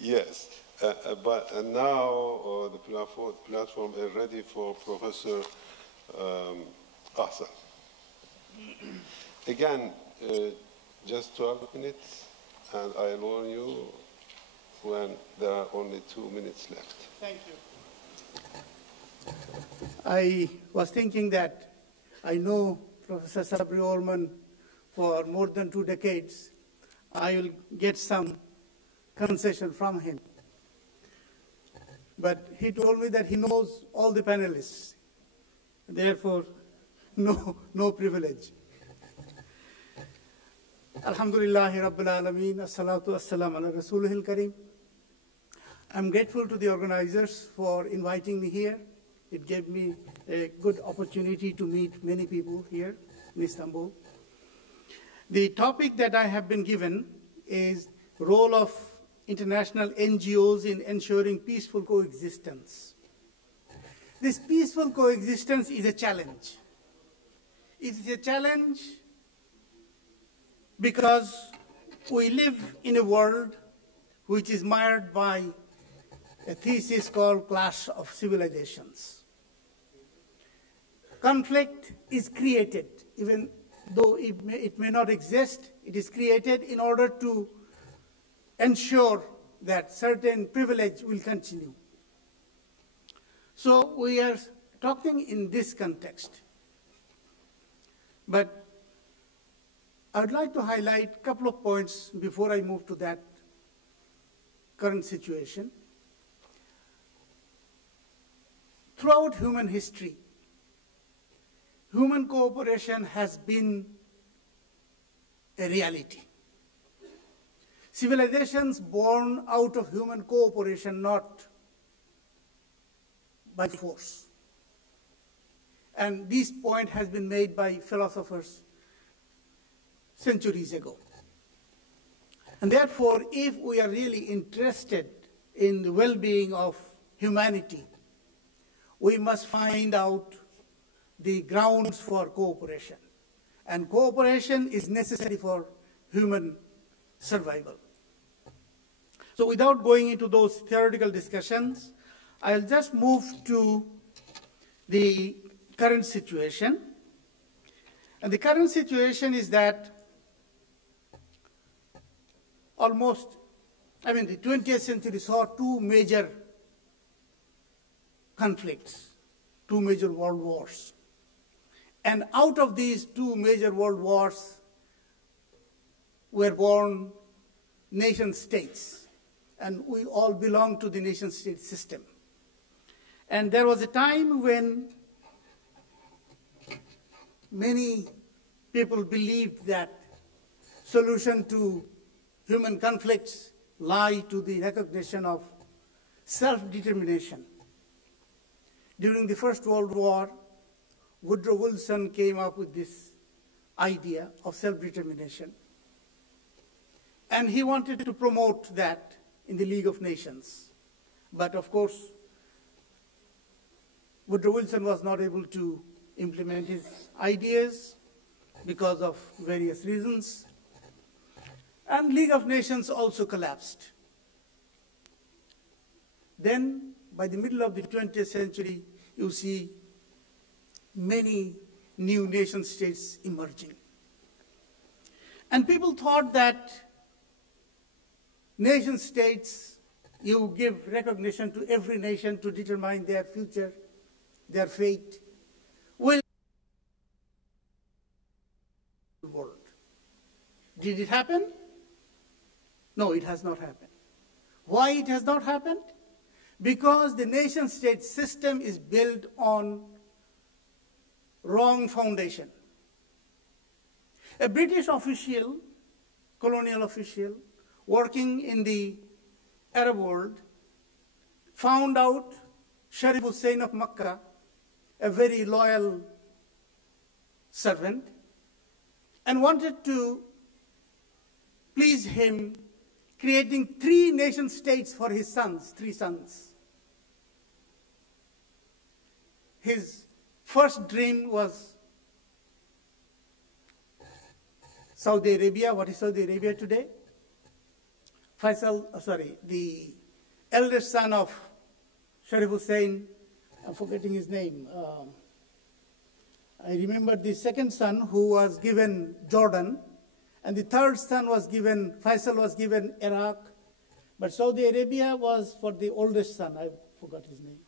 Yes, but now the platform is ready for Professor Ahsan. Again, just 12 minutes, and I'll warn you when there are only 2 minutes left. Thank you. I was thinking that I know Professor Sabri Orman for more than 2 decades. I will get some concession from him. But he told me that he knows all the panelists. Therefore, no privilege. Alhamdulillahi Rabbil Alameen, As-salatu As-salam ala Rasulihil Kareem. I'm grateful to the organizers for inviting me here. It gave me a good opportunity to meet many people here in Istanbul. The topic that I have been given is role of international NGOs in ensuring peaceful coexistence. This peaceful coexistence is a challenge. It is a challenge because we live in a world which is mired by a thesis called clash of civilizations. Conflict is created, even though it may not exist, it is created in order to ensure that certain privilege will continue. So we are talking in this context. But I would like to highlight a couple of points before I move to that current situation. Throughout human history, human cooperation has been a reality. Civilizations born out of human cooperation, not by force. And this point has been made by philosophers centuries ago. And therefore, if we are really interested in the well-being of humanity, we must find out the grounds for cooperation. And cooperation is necessary for human survival. So without going into those theoretical discussions, I'll just move to the current situation. And the current situation is that the 20th century saw 2 major conflicts, 2 major world wars. And out of these 2 major world wars were born nation states. And we all belong to the nation state system. And there was a time when many people believed that solution to human conflicts lie to the recognition of self-determination. During the First World War, Woodrow Wilson came up with this idea of self-determination. And he wanted to promote that in the League of Nations. But of course, Woodrow Wilson was not able to implement his ideas because of various reasons. And League of Nations also collapsed. Then, by the middle of the 20th century, you see many new nation states emerging. And people thought that nation states, you give recognition to every nation to determine their future, their fate. Well, Did it happen? No, it has not happened. Why it has not happened? Because the nation-state system is built on wrong foundation. A British official, colonial official, working in the Arab world, found out Sharif Hussain of Makkah, a very loyal servant, and wanted to please him, creating 3 nation states for his sons, 3 sons. His first dream was Saudi Arabia. What is Saudi Arabia today? The eldest son of Sharif Hussain, I'm forgetting his name. I remember the second son who was given Jordan, and the third son was given, Faisal was given Iraq, but Saudi Arabia was for the oldest son, I forgot his name,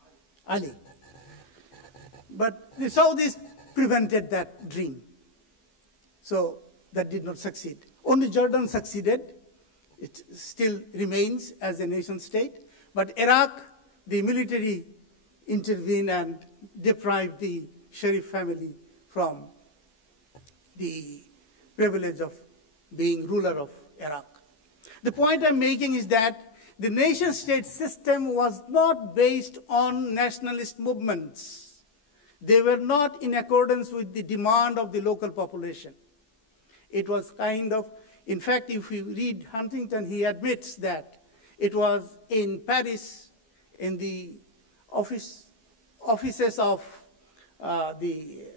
Ali. But the Saudis prevented that dream. So that did not succeed. Only Jordan succeeded. It still remains as a nation state. But Iraq, the military intervened and deprived the Sharif family from the privilege of being ruler of Iraq. The point I'm making is that the nation-state system was not based on nationalist movements. They were not in accordance with the demand of the local population. It was kind of, in fact, if you read Huntington, he admits that it was in Paris, in the offices of the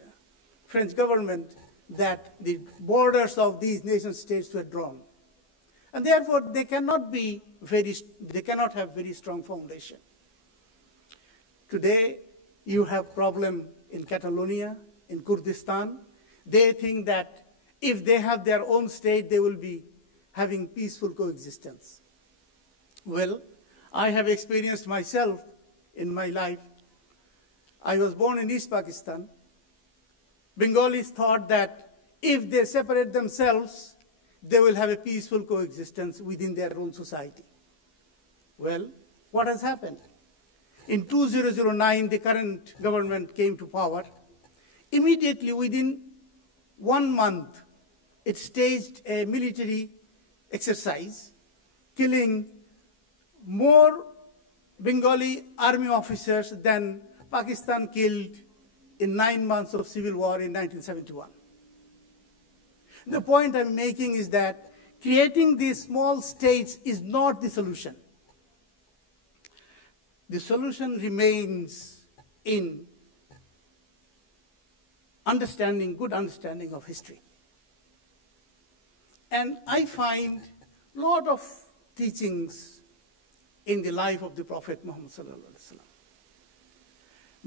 French government, that the borders of these nation states were drawn. And therefore, they cannot have very strong foundation. Today, you have problem in Catalonia, in Kurdistan. They think that if they have their own state, they will be having peaceful coexistence. Well, I have experienced myself in my life. I was born in East Pakistan. Bengalis thought that if they separate themselves, they will have a peaceful coexistence within their own society. Well, what has happened? In 2009, the current government came to power. Immediately, within 1 month, it staged a military exercise, killing more Bengali army officers than Pakistan killed in 9 months of civil war in 1971. The point I'm making is that creating these small states is not the solution. The solution remains in good understanding of history. And I find a lot of teachings in the life of the Prophet Muhammad sallallahu alaihi wasallam.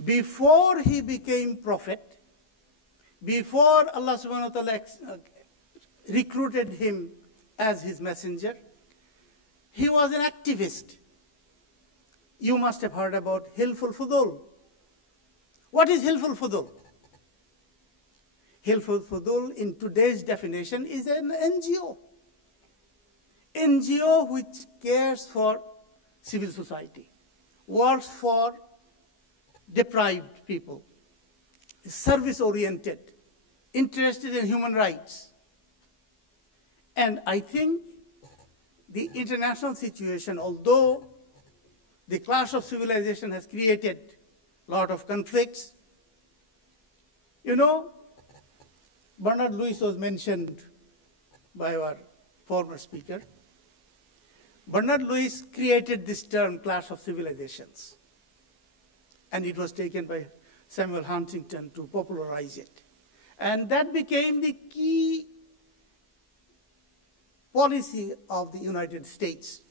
Before he became prophet, before Allah subhanahu wa ta'ala recruited him as his messenger, he was an activist. You must have heard about Hilful Fudul. What is Hilful Fudul? Hilful Fudul, in today's definition, is an NGO. NGO which cares for civil society, works for deprived people, is service-oriented, interested in human rights. And I think the international situation, although the clash of civilization has created a lot of conflicts. You know, Bernard Lewis was mentioned by our former speaker. Bernard Lewis created this term, clash of civilizations. And it was taken by Samuel Huntington to popularize it. And that became the key policy of the United States,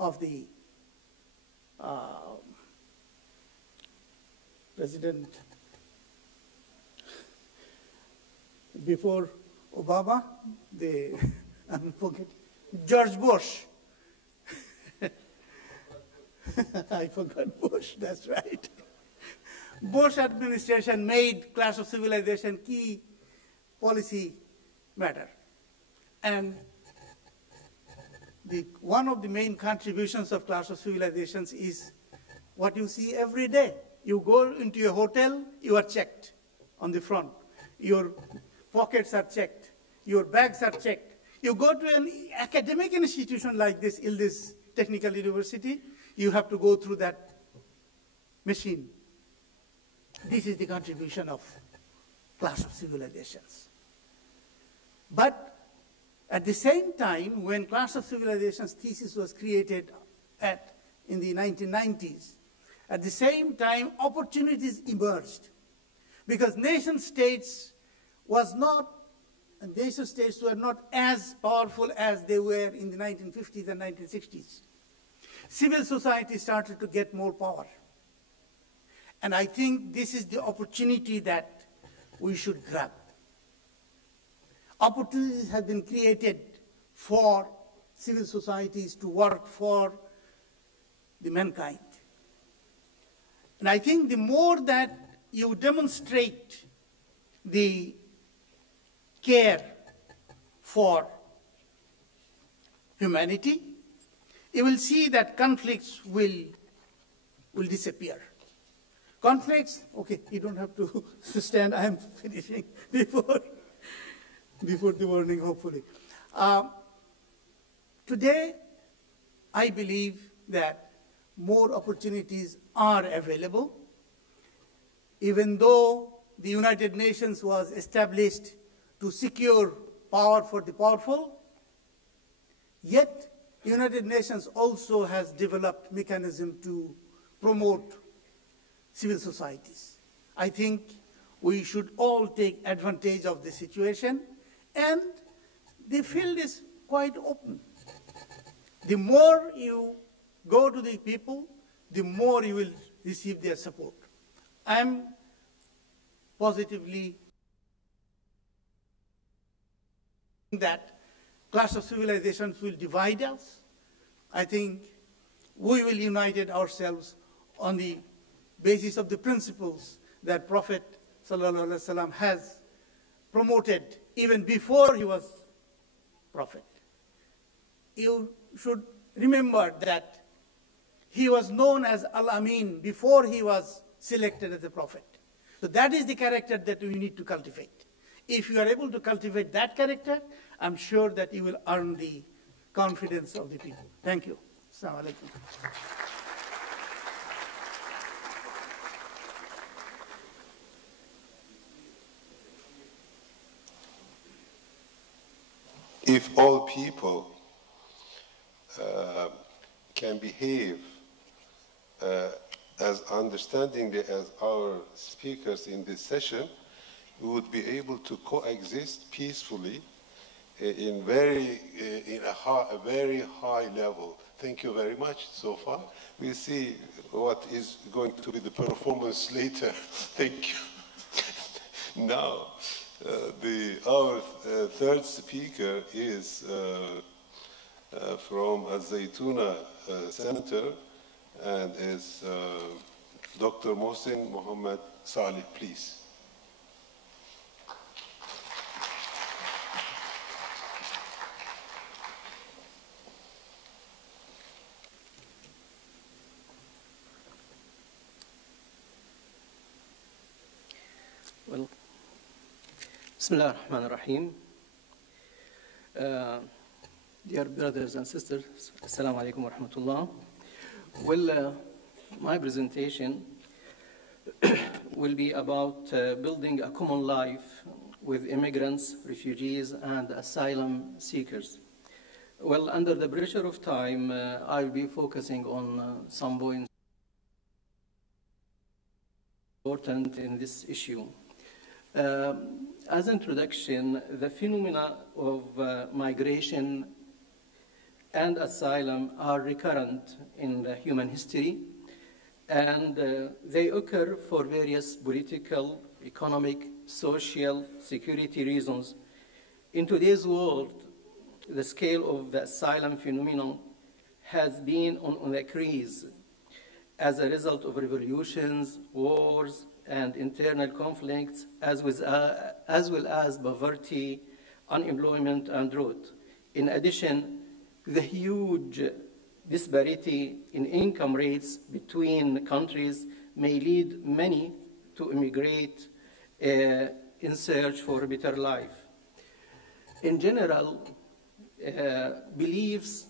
of the President before Obama, George Bush. I forgot Bush, that's right. Bush administration made clash of civilization key policy matter. And one of the main contributions of Clash of Civilizations is what you see every day. You go into a hotel, you are checked on the front. Your pockets are checked. Your bags are checked. You go to an academic institution like this, Ildes Technical University, you have to go through that machine. This is the contribution of Clash of Civilizations. But at the same time, when Clash of Civilizations thesis was created in the 1990s, at the same time, opportunities emerged. Because nation states were not as powerful as they were in the 1950s and 1960s. Civil society started to get more power. And I think this is the opportunity that we should grab. Opportunities have been created for civil societies to work for the mankind. And I think the more that you demonstrate the care for humanity, you will see that conflicts will disappear. Conflicts, okay, you don't have to stand, I am finishing before the morning, hopefully. Today, I believe that more opportunities are available. Even though the United Nations was established to secure power for the powerful, yet the United Nations also has developed mechanism to promote civil societies. I think we should all take advantage of the situation, and the field is quite open. The more you go to the people, the more you will receive their support. I am positively that Clash of Civilizations will divide us. I think we will unite ourselves on the basis of the principles that Prophet ﷺ has promoted even before he was prophet. You should remember that he was known as Al-Amin before he was selected as a prophet. So that is the character that we need to cultivate. If you are able to cultivate that character, I'm sure that you will earn the confidence of the people. Thank you. Assalamu alaikum. If all people can behave as understandingly as our speakers in this session, we would be able to coexist peacefully in a very high level. Thank you very much so far. We'll see what is going to be the performance later. Thank you. Now, our third speaker is from Al-Zaytuna Center, and is Dr. Mohsen Mohammed Salih, please. Well, Bismillah ar-Rahman ar-Rahim. Dear brothers and sisters, Assalamu alaikum wa rahmatullah. Well, my presentation will be about building a common life with immigrants, refugees, and asylum seekers. Well, under the pressure of time, I'll be focusing on some points important in this issue. As introduction, the phenomena of migration and asylum are recurrent in the human history, and they occur for various political, economic, social, security reasons. In today's world, the scale of the asylum phenomenon has been on the increase as a result of revolutions, wars, and internal conflicts, as well as poverty, unemployment, and drought. In addition, the huge disparity in income rates between countries may lead many to immigrate in search for a better life. In general, beliefs,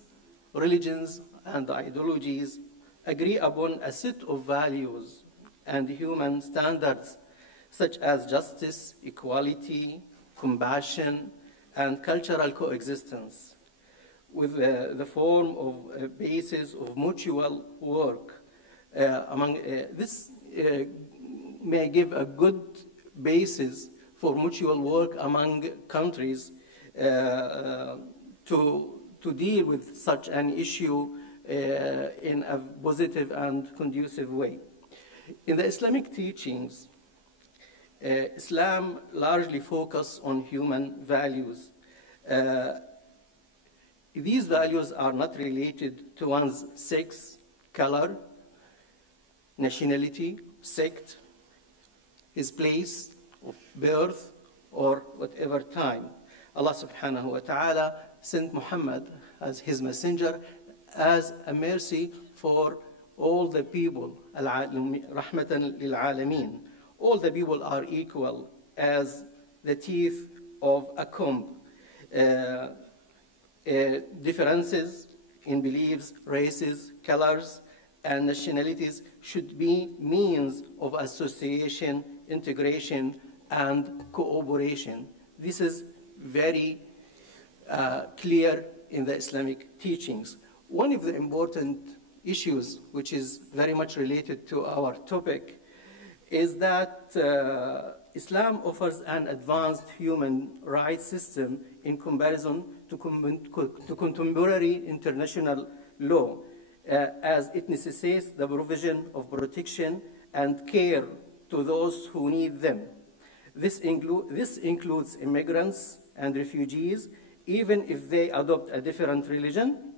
religions, and ideologies agree upon a set of values and human standards such as justice, equality, compassion, and cultural coexistence, with the form of a basis of mutual work. This may give a good basis for mutual work among countries to deal with such an issue in a positive and conducive way. In the Islamic teachings, Islam largely focuses on human values. These values are not related to one's sex, color, nationality, sect, his place of birth, or whatever time. Allah subhanahu wa ta'ala sent Muhammad as his messenger as a mercy for all the people, rahmatan lil alameen. All the people are equal as the teeth of a comb. Differences in beliefs, races, colors, and nationalities should be means of association, integration, and cooperation. This is very clear in the Islamic teachings. One of the important issues, which is very much related to our topic, is that Islam offers an advanced human rights system in comparison to contemporary international law, as it necessitates the provision of protection and care to those who need them. This includes immigrants and refugees, even if they adopt a different religion.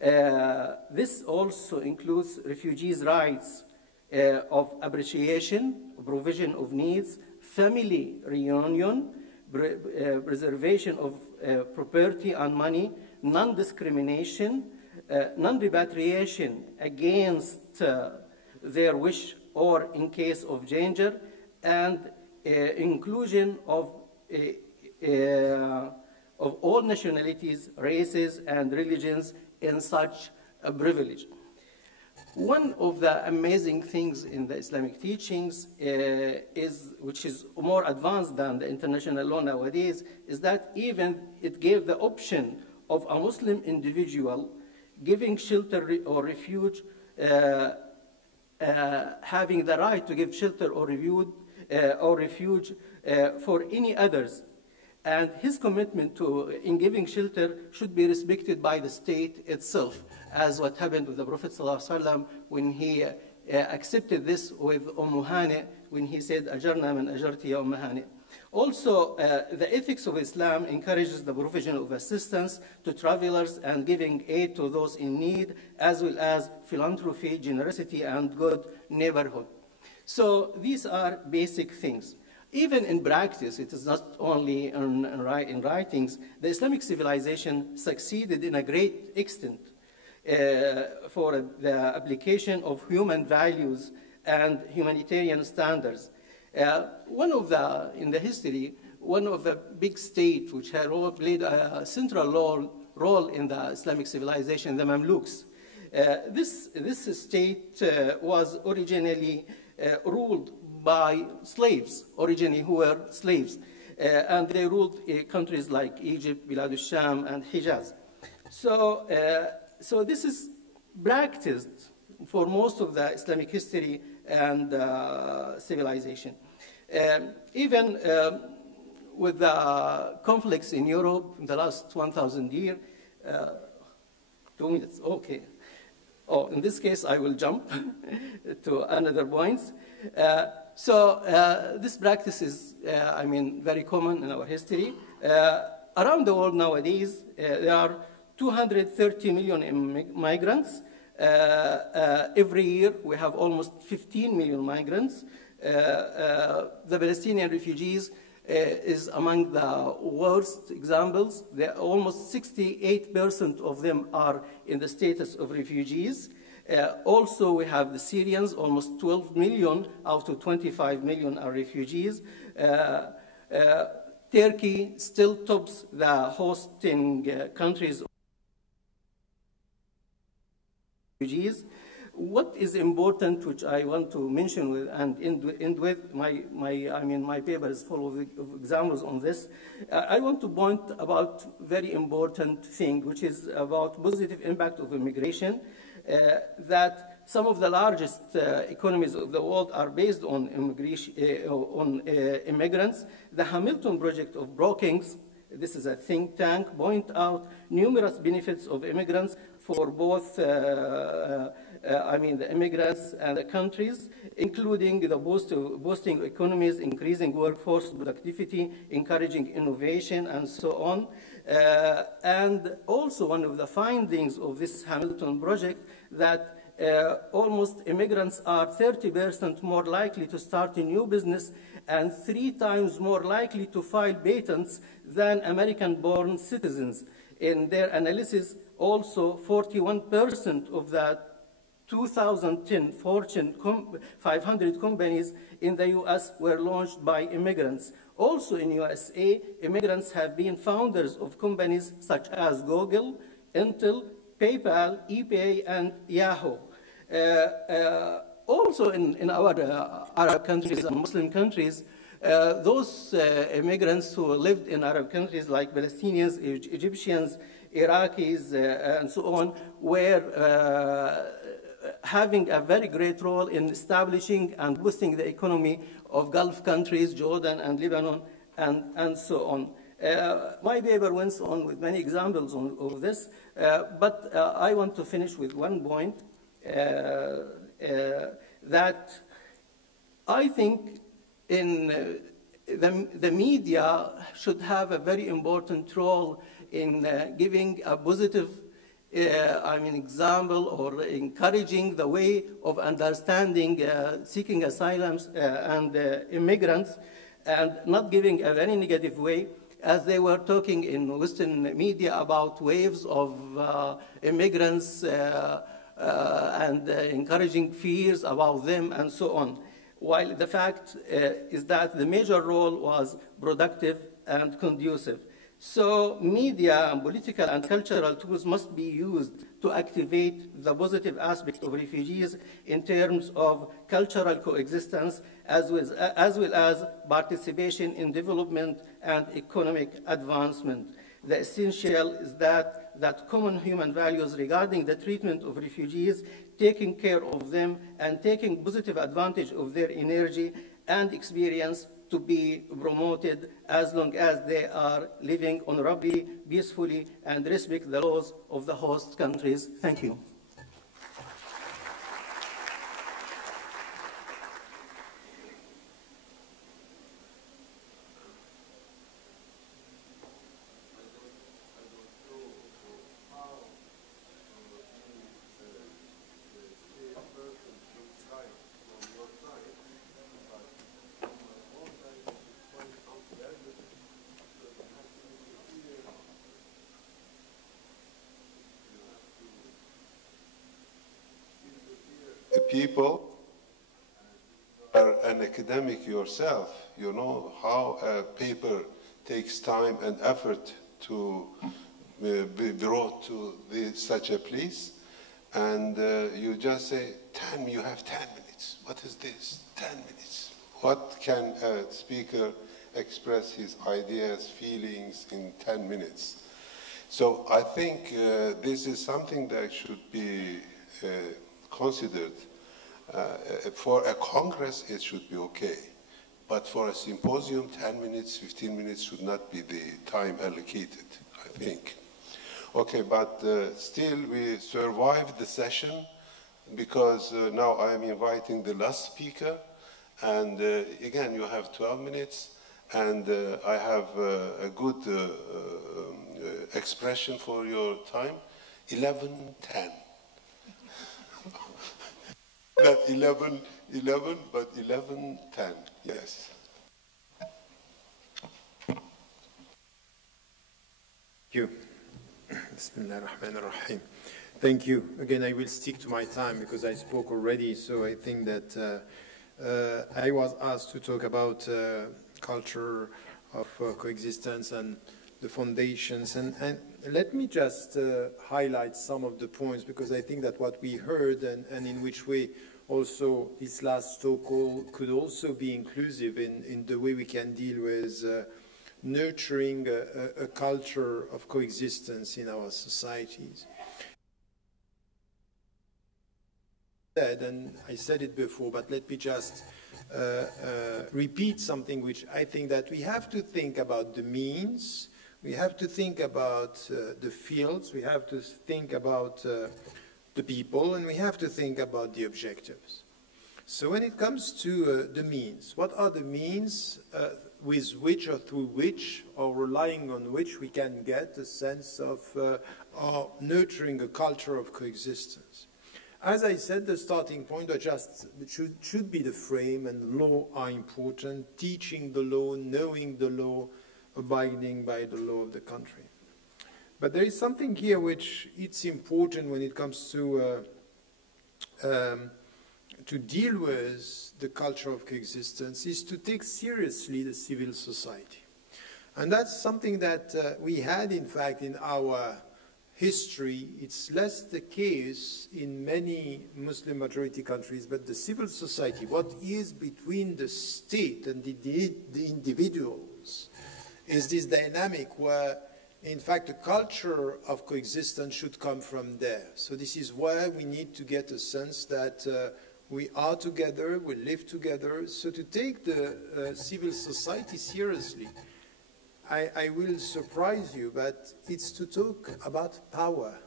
This also includes refugees' rights of appreciation, provision of needs, family reunion, preservation of property and money, non-discrimination, non-repatriation against their wish or in case of danger, and inclusion of all nationalities, races, and religions in such a privilege. One of the amazing things in the Islamic teachings which is more advanced than the international law nowadays, is that even it gave the option of a Muslim individual giving shelter or refuge, having the right to give shelter or refuge for any others. And his commitment in giving shelter should be respected by the state itself, as what happened with the Prophet ﷺ when he accepted this with Hani, when he said, "Ajarna man ajarti ya Hani." Also, the ethics of Islam encourages the provision of assistance to travelers and giving aid to those in need, as well as philanthropy, generosity, and good neighborhood. So these are basic things. Even in practice, it is not only in writings, the Islamic civilization succeeded in a great extent for the application of human values and humanitarian standards. In the history, one of the big states which had played a central role in the Islamic civilization, the Mamluks. This state was originally ruled by slaves, originally who were slaves. And they ruled countries like Egypt, Bilad al-Sham, and Hijaz. So this is practiced for most of the Islamic history and civilization. Even with the conflicts in Europe in the last 1,000 years, 2 minutes, okay. Oh, in this case, I will jump to another point. This practice is, very common in our history. Around the world nowadays, there are 230 million migrants. Every year, we have almost 15 million migrants. The Palestinian refugees is among the worst examples. Almost 68% of them are in the status of refugees. Also, we have the Syrians, almost 12 million out of 25 million are refugees. Turkey still tops the hosting countries of refugees. What is important, which I want to mention with, and end with, my paper is full of examples on this. I want to point about very important thing, which is about positive impact of immigration, that some of the largest economies of the world are based on immigration, immigrants. The Hamilton Project of Brookings, this is a think tank, point out numerous benefits of immigrants for both the immigrants and the countries, including the boosting economies, increasing workforce productivity, encouraging innovation, and so on. And also one of the findings of this Hamilton project that almost immigrants are 30% more likely to start a new business and 3 times more likely to file patents than American-born citizens. In their analysis, also 41% of the 2010 Fortune 500 companies in the US were launched by immigrants. Also in USA, immigrants have been founders of companies such as Google, Intel, PayPal, eBay, and Yahoo. Also in our Arab countries and Muslim countries, those immigrants who lived in Arab countries like Palestinians, Egyptians, Iraqis, and so on, were having a very great role in establishing and boosting the economy of Gulf countries, Jordan and Lebanon, and so on. My paper went on with many examples of this, but I want to finish with one point, that I think in the media should have a very important role in giving a positive example or encouraging the way of understanding seeking asylums and immigrants, and not giving a very negative way, as they were talking in Western media about waves of immigrants and encouraging fears about them and so on. While the fact is that the major role was productive and conducive. So media and political and cultural tools must be used to activate the positive aspect of refugees in terms of cultural coexistence, as well as participation in development and economic advancement. The essential is that common human values regarding the treatment of refugees, taking care of them, and taking positive advantage of their energy and experience to be promoted as long as they are living honorably, peacefully, and respect the laws of the host countries. Thank you. People, are an academic yourself, you know how a paper takes time and effort to be brought to such a place, and you just say, you have 10 minutes. What is this? 10 minutes. What can a speaker express his ideas, feelings in 10 minutes? So I think this is something that should be considered. For a Congress, it should be okay. But for a symposium, 10 minutes, 15 minutes should not be the time allocated, I think. Okay, but still we survived the session, because now I'm inviting the last speaker. And again, you have 12 minutes, and I have a good expression for your time, 11:10. Not 11, but 11:10, yes. you. Bismillahirrahmanirrahim. Thank you. Again, I will stick to my time because I spoke already, so I think that I was asked to talk about culture of coexistence and the foundations. And let me just highlight some of the points, because I think that what we heard and in which way also this last talk could also be inclusive in the way we can deal with nurturing a culture of coexistence in our societies. And I said it before, but let me just repeat something which I think that we have to think about the means, we have to think about the fields, we have to think about the people, and we have to think about the objectives. So when it comes to the means, what are the means with which or through which or relying on which we can get a sense of nurturing a culture of coexistence? As I said, the starting point should be the frame, and law are important, teaching the law, knowing the law, abiding by the law of the country. But there is something here which it's important when it comes to deal with the culture of coexistence, is to take seriously the civil society. And that's something that we had, in fact, in our history. It's less the case in many Muslim majority countries, but the civil society, what is between the state and the individuals, is this dynamic where, in fact, the culture of coexistence should come from there. So this is where we need to get a sense that we are together, we live together. So to take the civil society seriously, I will surprise you, but it's to talk about power.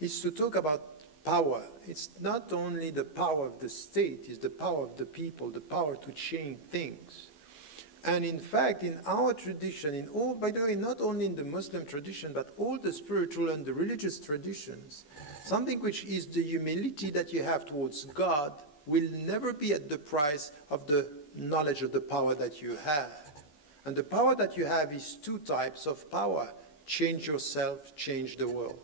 It's to talk about power. It's not only the power of the state, it's the power of the people, the power to change things. And in fact, in our tradition, in all, by the way, not only in the Muslim tradition, but all the spiritual and the religious traditions, something which is the humility that you have towards God will never be at the price of the knowledge of the power that you have. And the power that you have is two types of power. Change yourself, change the world.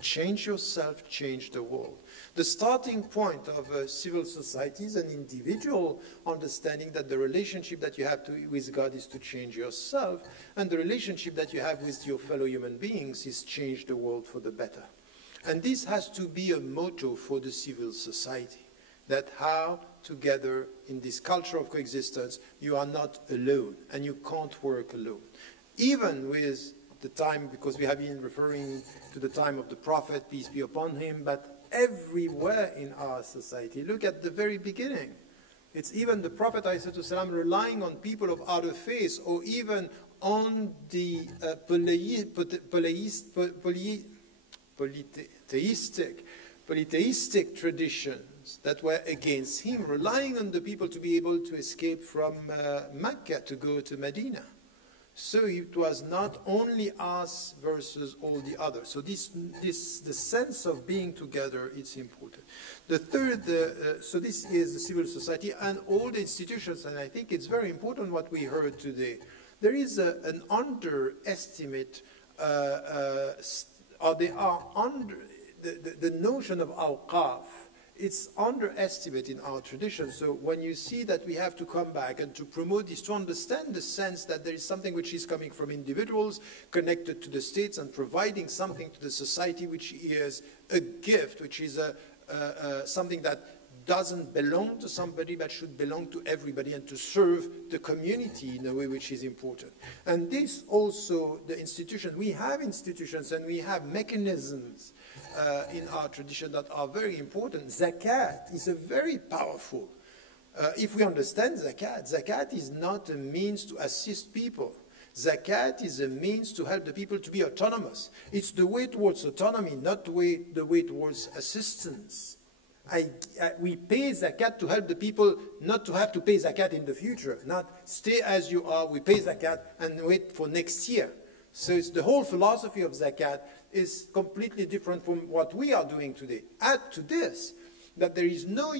Change yourself, change the world. The starting point of civil society is an individual understanding that the relationship that you have with God is to change yourself, and the relationship that you have with your fellow human beings is change the world for the better. And this has to be a motto for the civil society, that how together in this culture of coexistence you are not alone and you can't work alone. Even with the time, because we have been referring to the time of the Prophet, peace be upon him, but everywhere in our society, look at the very beginning. It's even the Prophet ﷺ relying on people of other faiths, or even on the polytheistic traditions that were against him, relying on the people to be able to escape from Mecca to go to Medina. So it was not only us versus all the others. So the sense of being together, it's important. The third, so this is the civil society and all the institutions, and I think it's very important what we heard today. There is an underestimate, or they are under, the notion of awqaf. It's underestimated in our tradition. So when you see that we have to come back and to promote this, to understand the sense that there is something which is coming from individuals, connected to the states, and providing something to the society which is a gift, which is something that doesn't belong to somebody but should belong to everybody, and to serve the community in a way which is important. And this also, the institution, we have institutions and we have mechanisms in our tradition that are very important. Zakat is a very powerful. If we understand zakat, zakat is not a means to assist people. Zakat is a means to help the people to be autonomous. It's the way towards autonomy, not the way towards assistance. We pay zakat to help the people not to have to pay zakat in the future. Not stay as you are, we pay zakat and wait for next year. So it's the whole philosophy of zakat is completely different from what we are doing today. Add to this that there is no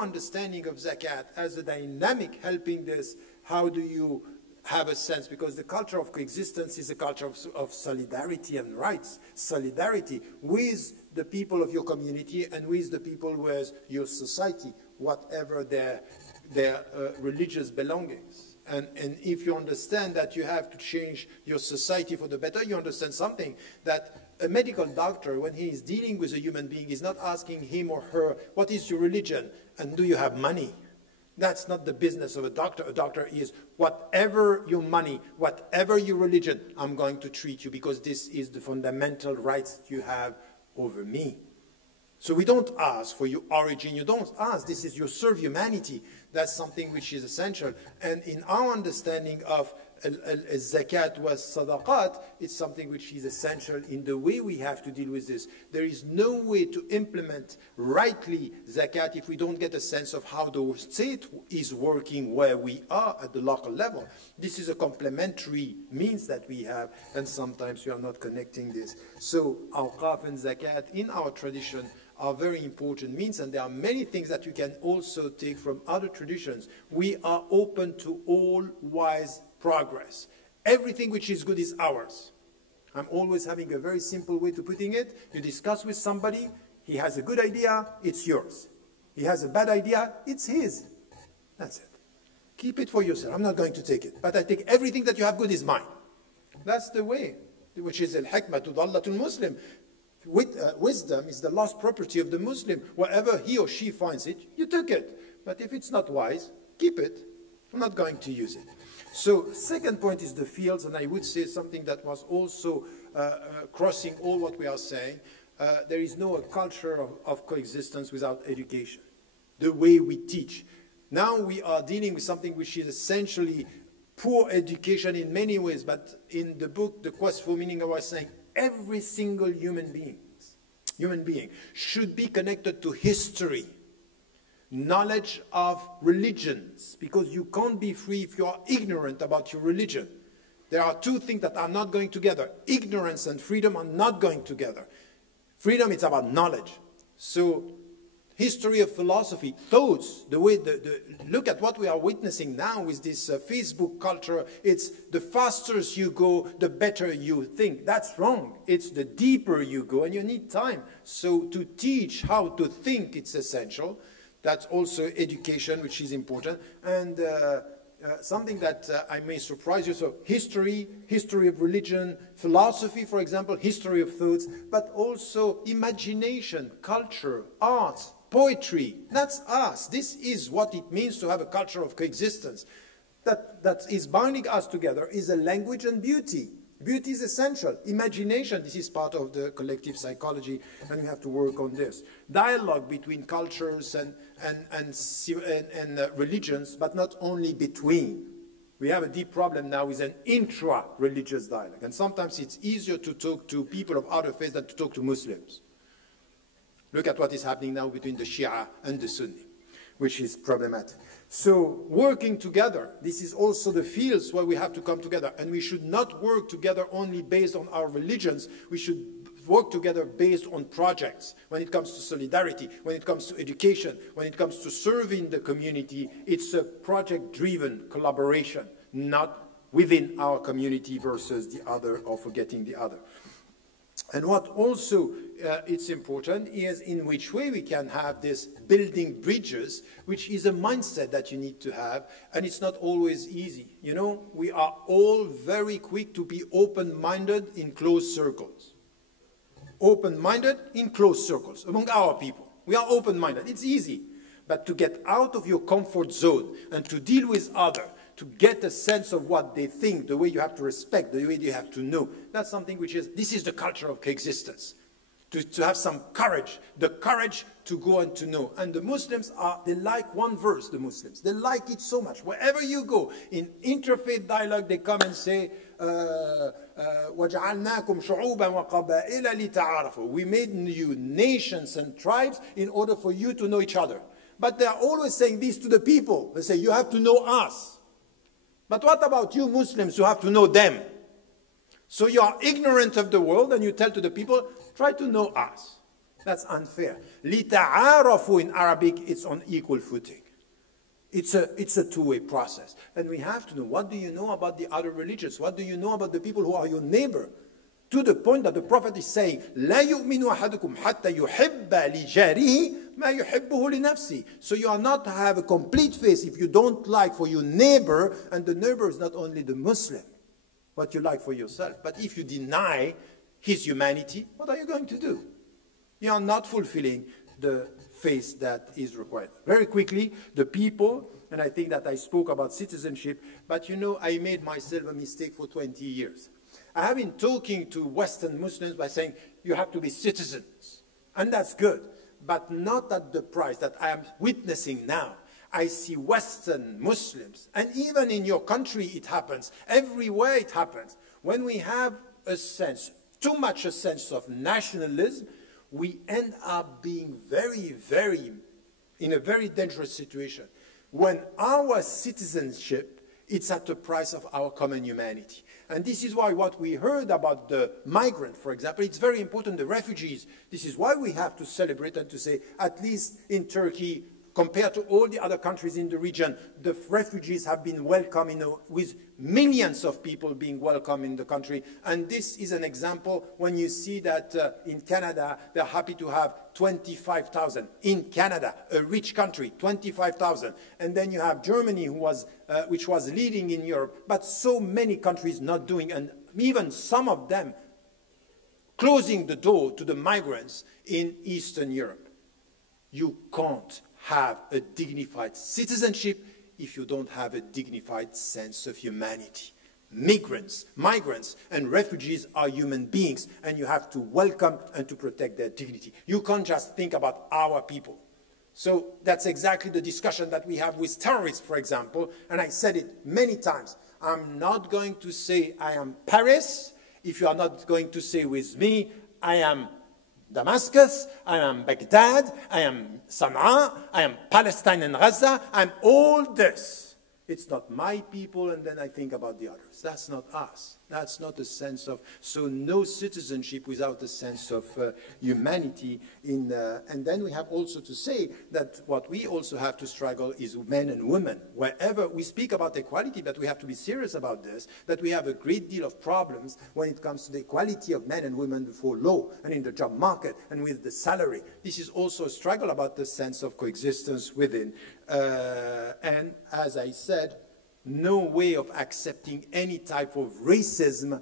understanding of zakat as a dynamic helping this. How do you have a sense, because the culture of coexistence is a culture of solidarity and rights, solidarity with the people of your community and with the people with your society, whatever their religious belongings. And if you understand that you have to change your society for the better, you understand something, that a medical doctor, when he is dealing with a human being, is not asking him or her, what is your religion and do you have money? That's not the business of a doctor. A doctor is, whatever your money, whatever your religion, I'm going to treat you because this is the fundamental rights that you have over me. So we don't ask for your origin. You don't ask. This is you serve humanity. That's something which is essential. And in our understanding of zakat was sadaqat, it's something which is essential in the way we have to deal with this. There is no way to implement rightly zakat if we don't get a sense of how the state is working where we are at the local level. This is a complementary means that we have, and sometimes we are not connecting this. So awqaf and zakat in our tradition are very important means, and there are many things that you can also take from other traditions. We are open to all wise progress. Everything which is good is ours. I'm always having a very simple way to putting it. You discuss with somebody, he has a good idea, it's yours. He has a bad idea, it's his. That's it. Keep it for yourself. I'm not going to take it, but I take everything that you have good is mine. That's the way, which is al-hikmah tudallatul Muslim. Wisdom is the lost property of the Muslim. Wherever he or she finds it, you took it. But if it's not wise, keep it. I'm not going to use it. So second point is the fields, and I would say something that was also crossing all what we are saying. There is no culture of coexistence without education. The way we teach. Now we are dealing with something which is essentially poor education in many ways, but in the book, The Quest for Meaning, I was saying every single human being should be connected to history, knowledge of religions, because you can't be free if you are ignorant about your religion. There are two things that are not going together. Ignorance and freedom are not going together. Freedom is about knowledge. So history of philosophy, thoughts, the way, look at what we are witnessing now with this Facebook culture. It's the faster you go, the better you think. That's wrong. It's the deeper you go, and you need time. So to teach how to think, it's essential. That's also education, which is important. And something that I may surprise you. So history of religion, philosophy, for example, history of thoughts, but also imagination, culture, art, poetry. That's us. This is what it means to have a culture of coexistence. That is binding us together is a language and beauty. Beauty is essential. Imagination, this is part of the collective psychology, and we have to work on this. Dialogue between cultures and religions, but not only between. We have a deep problem now with an intra-religious dialogue. And sometimes it's easier to talk to people of other faiths than to talk to Muslims. Look at what is happening now between the Shia and the Sunni, which is problematic. So working together, this is also the fields where we have to come together. And we should not work together only based on our religions. We should work together based on projects. When it comes to solidarity, when it comes to education, when it comes to serving the community, it's a project-driven collaboration, not within our community versus the other or forgetting the other. And what also it's important is in which way we can have this building bridges, which is a mindset that you need to have, and it's not always easy. You know, we are all very quick to be open-minded in closed circles. Open-minded in closed circles among our people. We are open-minded. It's easy. But to get out of your comfort zone and to deal with others, to get a sense of what they think, the way you have to respect, the way you have to know. That's something which is, this is the culture of coexistence. To have some courage, the courage to go and to know. And the Muslims they like one verse, the Muslims. They like it so much. Wherever you go, in interfaith dialogue, they come and say, وَجَعَلْنَاكُمْ شُعُوبًا وَقَبَائِلَ لِتَعَارَفُوا. We made you nations and tribes in order for you to know each other. But they are always saying this to the people. They say, you have to know us. But what about you Muslims who have to know them? So you are ignorant of the world and you tell to the people, try to know us. That's unfair. لِتَعَارَفُوا in Arabic, it's on equal footing. It's a two-way process. And we have to know, what do you know about the other religions? What do you know about the people who are your neighbor? To the point that the Prophet is saying, لا يؤمن أحدكم حتى يحب لجاره ما يحبه لنفسه. So you are not to have a complete faith if you don't like for your neighbor, and the neighbor is not only the Muslim, what you like for yourself. But if you deny his humanity, what are you going to do? You are not fulfilling the faith that is required. Very quickly, the people, and I think that I spoke about citizenship, but you know, I made myself a mistake for 20 years. I have been talking to Western Muslims by saying, you have to be citizens. And that's good, but not at the price that I am witnessing now. I see Western Muslims, and even in your country it happens, everywhere it happens. When we have a sense, too much a sense of nationalism, we end up being in a very dangerous situation. When our citizenship, it's at the price of our common humanity. And this is why what we heard about the migrant, for example, it's very important, the refugees. This is why we have to celebrate and to say, at least in Turkey, compared to all the other countries in the region, the refugees have been welcomed with millions of people being welcomed in the country. And this is an example when you see that in Canada, they're happy to have 25,000. In Canada, a rich country, 25,000. And then you have Germany, which was leading in Europe, but so many countries not doing, and even some of them closing the door to the migrants in Eastern Europe. You can't have a dignified citizenship if you don't have a dignified sense of humanity. Migrants, and refugees are human beings, and you have to welcome and to protect their dignity. You can't just think about our people. So that's exactly the discussion that we have with terrorists, for example, and I said it many times. I'm not going to say I am Paris if you are not going to say with me, I am Damascus, I am Baghdad, I am Sana'a, I am Palestine and Gaza, I'm all this. It's not my people, and then I think about the others. That's not us. That's not a sense of, so no citizenship without a sense of humanity. And then we have also to say that what we also have to struggle is men and women. Wherever we speak about equality, but we have to be serious about this, that we have a great deal of problems when it comes to the equality of men and women before law and in the job market and with the salary. This is also a struggle about the sense of coexistence within. And as I said, no way of accepting any type of racism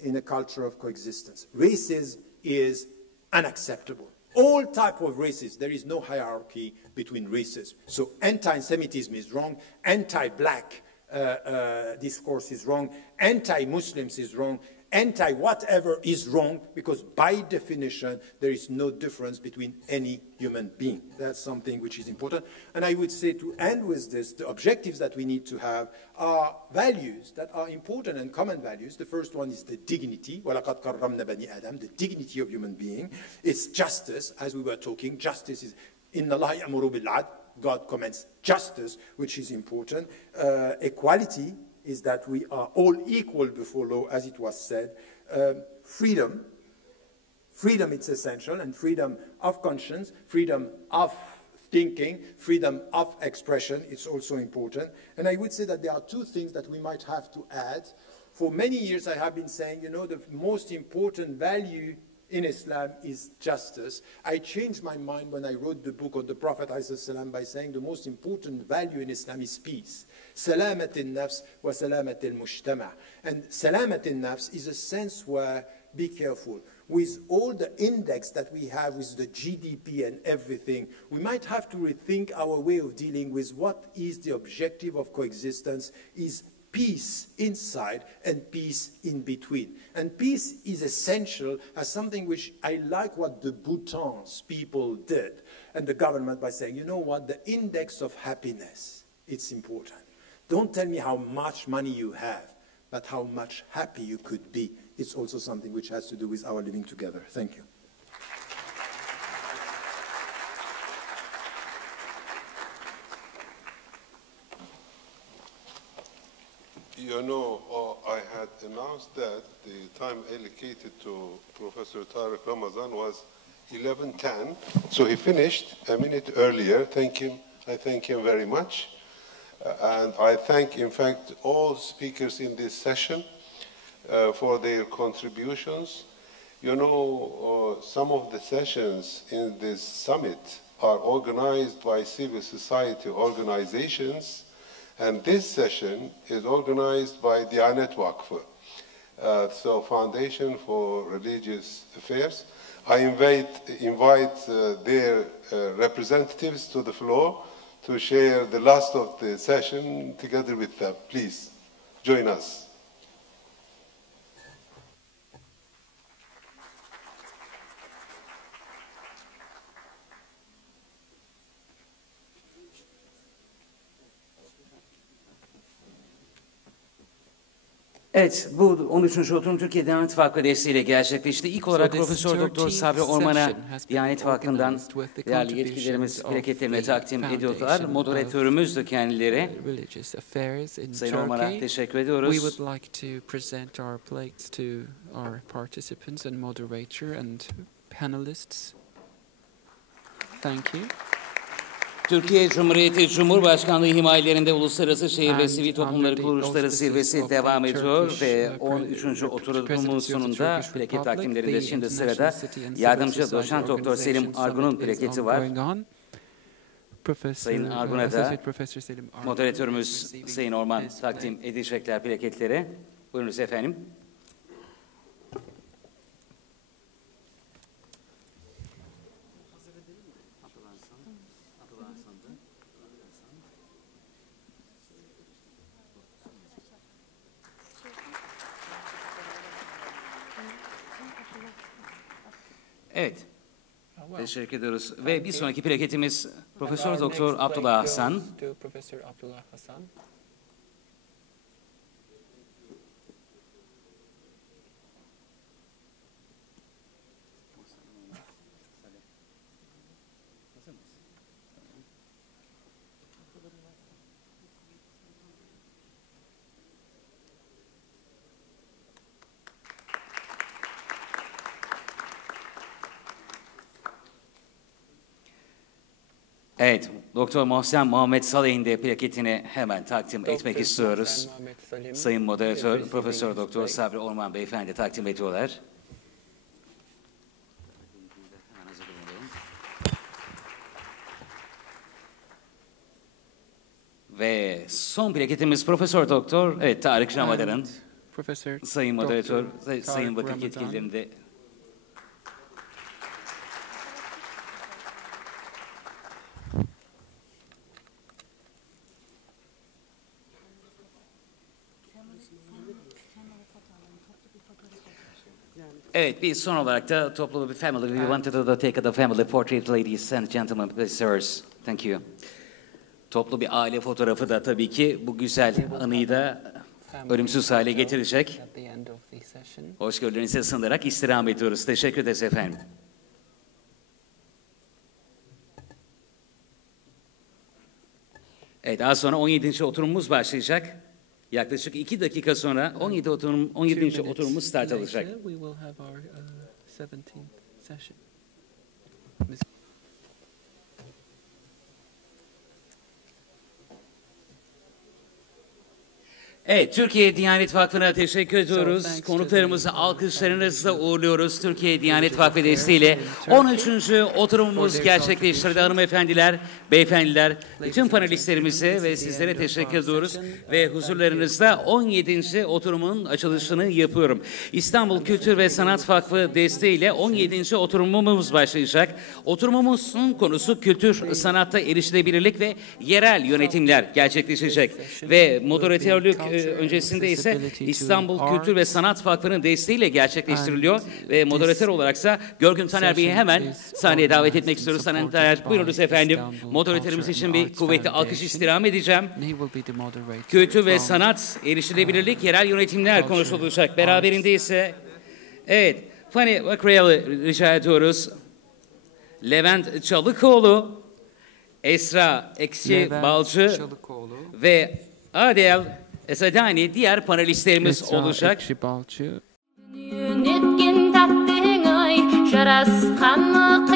in a culture of coexistence. Racism is unacceptable. All type of racism, there is no hierarchy between races. So anti-Semitism is wrong, anti-black discourse is wrong, anti-Muslims is wrong, anti-whatever is wrong, because by definition, there is no difference between any human being. That's something which is important. And I would say, to end with this, the objectives that we need to have are values that are important and common values. The first one is the dignity, وَلَقَدْ كَرَّمْنَا بَنِي آدَمَ, the dignity of human being. It's justice, as we were talking. Justice is, إِنَّ اللَّهَ يَأْمُرُ بِالْعَدْلِ, God commands justice, which is important. Equality is that we are all equal before law, as it was said. Freedom, it's essential, and freedom of conscience, freedom of thinking, freedom of expression, it's also important. And I would say that there are two things that we might have to add. For many years I have been saying, the most important value in Islam is justice. I changed my mind when I wrote the book on the Prophet ﷺ by saying the most important value in Islam is peace. Salamat al-nafs wa salamat al-mujtama'. And salamat al-nafs is a sense where, be careful, with all the index that we have with the GDP and everything, we might have to rethink our way of dealing with what is the objective of coexistence, is peace inside and peace in between. And peace is essential as something which I like what the Bhutan's people did and the government by saying, you know what, the index of happiness, it's important. Don't tell me how much money you have, but how much happy you could be. It's also something which has to do with our living together. Thank you. I had announced that the time allocated to Professor Tariq Ramadan was 11:10, so he finished a minute earlier. I thank him very much. And I thank, in fact, all speakers in this session for their contributions. You know, some of the sessions in this summit are organized by civil society organizations, and this session is organized by Diyanet Vakfı, so Foundation for Religious Affairs. I invite their representatives to the floor to share the last of the session together with them. Please join us. Evet, bu 13. Oturum Türkiye Diyanet Vakfı desteğiyle gerçekleşti. İlk olarak Profesör Doktor Sabri Orman'a Diyanet Vakfı'ndan değerli yetkililerimiz plaketlerini takdim ediyorlar. Moderatörümüz de kendileri. Sayın Orman'a teşekkür ediyoruz. We would like to present our plaques to our participants and moderator and panelists. Thank you. Türkiye Cumhuriyeti Cumhurbaşkanlığı himayelerinde Uluslararası Şehir ve Sivil Toplumları Kuruluşları Zirvesi devam ediyor ve 13. oturumun sonunda plaket takdimlerinde şimdi sırada yardımcı doçent doktor Selim Argun'un plaketi var. Sayın Argun'a da moderatörümüz Sayın Orman takdim edecekler plaketleri. Buyurunuz efendim. Evet. Teşekkür ediyoruz. Ve bir sonraki plaketimiz Profesör Doktor Abdullah Hasan. Evet, Doktor Muhsen Muhammed Salih'in de plaketini hemen takdim etmek istiyoruz. Sayın Moderatör, Profesör Doktor Sabri Orman Beyefendi takdim ediyorlar. Ve son plaketimiz Profesör Doktor Tarık Ramadan'ın. Sayın Moderatör, Sayın Vakıf yetkililerinin de evet, bir son olarak da toplu bir family. We wanted to take the family portrait, ladies and gentlemen, please, sirs. Thank you. Toplu bir aile fotoğrafı da tabii ki bu güzel anıyı da ölümsüz hale getirecek. Hoşgörülerinize sığınarak istirham ediyoruz. Teşekkür ederiz efendim. Evet, daha sonra 17. oturumumuz başlayacak. Yaklaşık 2 dakika sonra 17. oturumumuz start alacak. Evet, Türkiye Diyanet Vakfı'na teşekkür ediyoruz. Konuklarımızı alkışlarınızla uğurluyoruz. Türkiye Diyanet Vakfı desteğiyle 13. oturumumuz gerçekleştirdi. Hanımefendiler, beyefendiler, bütün panelistlerimize ve sizlere teşekkür ediyoruz. Ve huzurlarınızda 17. oturumun açılışını yapıyorum. İstanbul Kültür ve Sanat Vakfı desteğiyle 17. oturumumuz başlayacak. Oturumumuzun konusu kültür, sanatta erişilebilirlik ve yerel yönetimler gerçekleşecek. Ve moderatörlük öncesinde ise İstanbul Kültür ve Sanat Vakfı'nın desteğiyle gerçekleştiriliyor. Ve moderatör olaraksa Görgün Taner Bey'i hemen sahneye davet etmek istiyoruz. Sayın Taner, buyurunuz efendim. Moderatörümüz için bir kuvvetli alkış istirham edeceğim. Kültür ve sanat, erişilebilirlik, yerel yönetimler konuşulacak. Beraberinde ise, evet, Fanny Vakrayal'ı rica ediyoruz. Levent Çalıkoğlu, Esra Balcı ve Adel Esadani diğer panelistlerimiz olacak. Netkin tattığın ay, şaraskanlı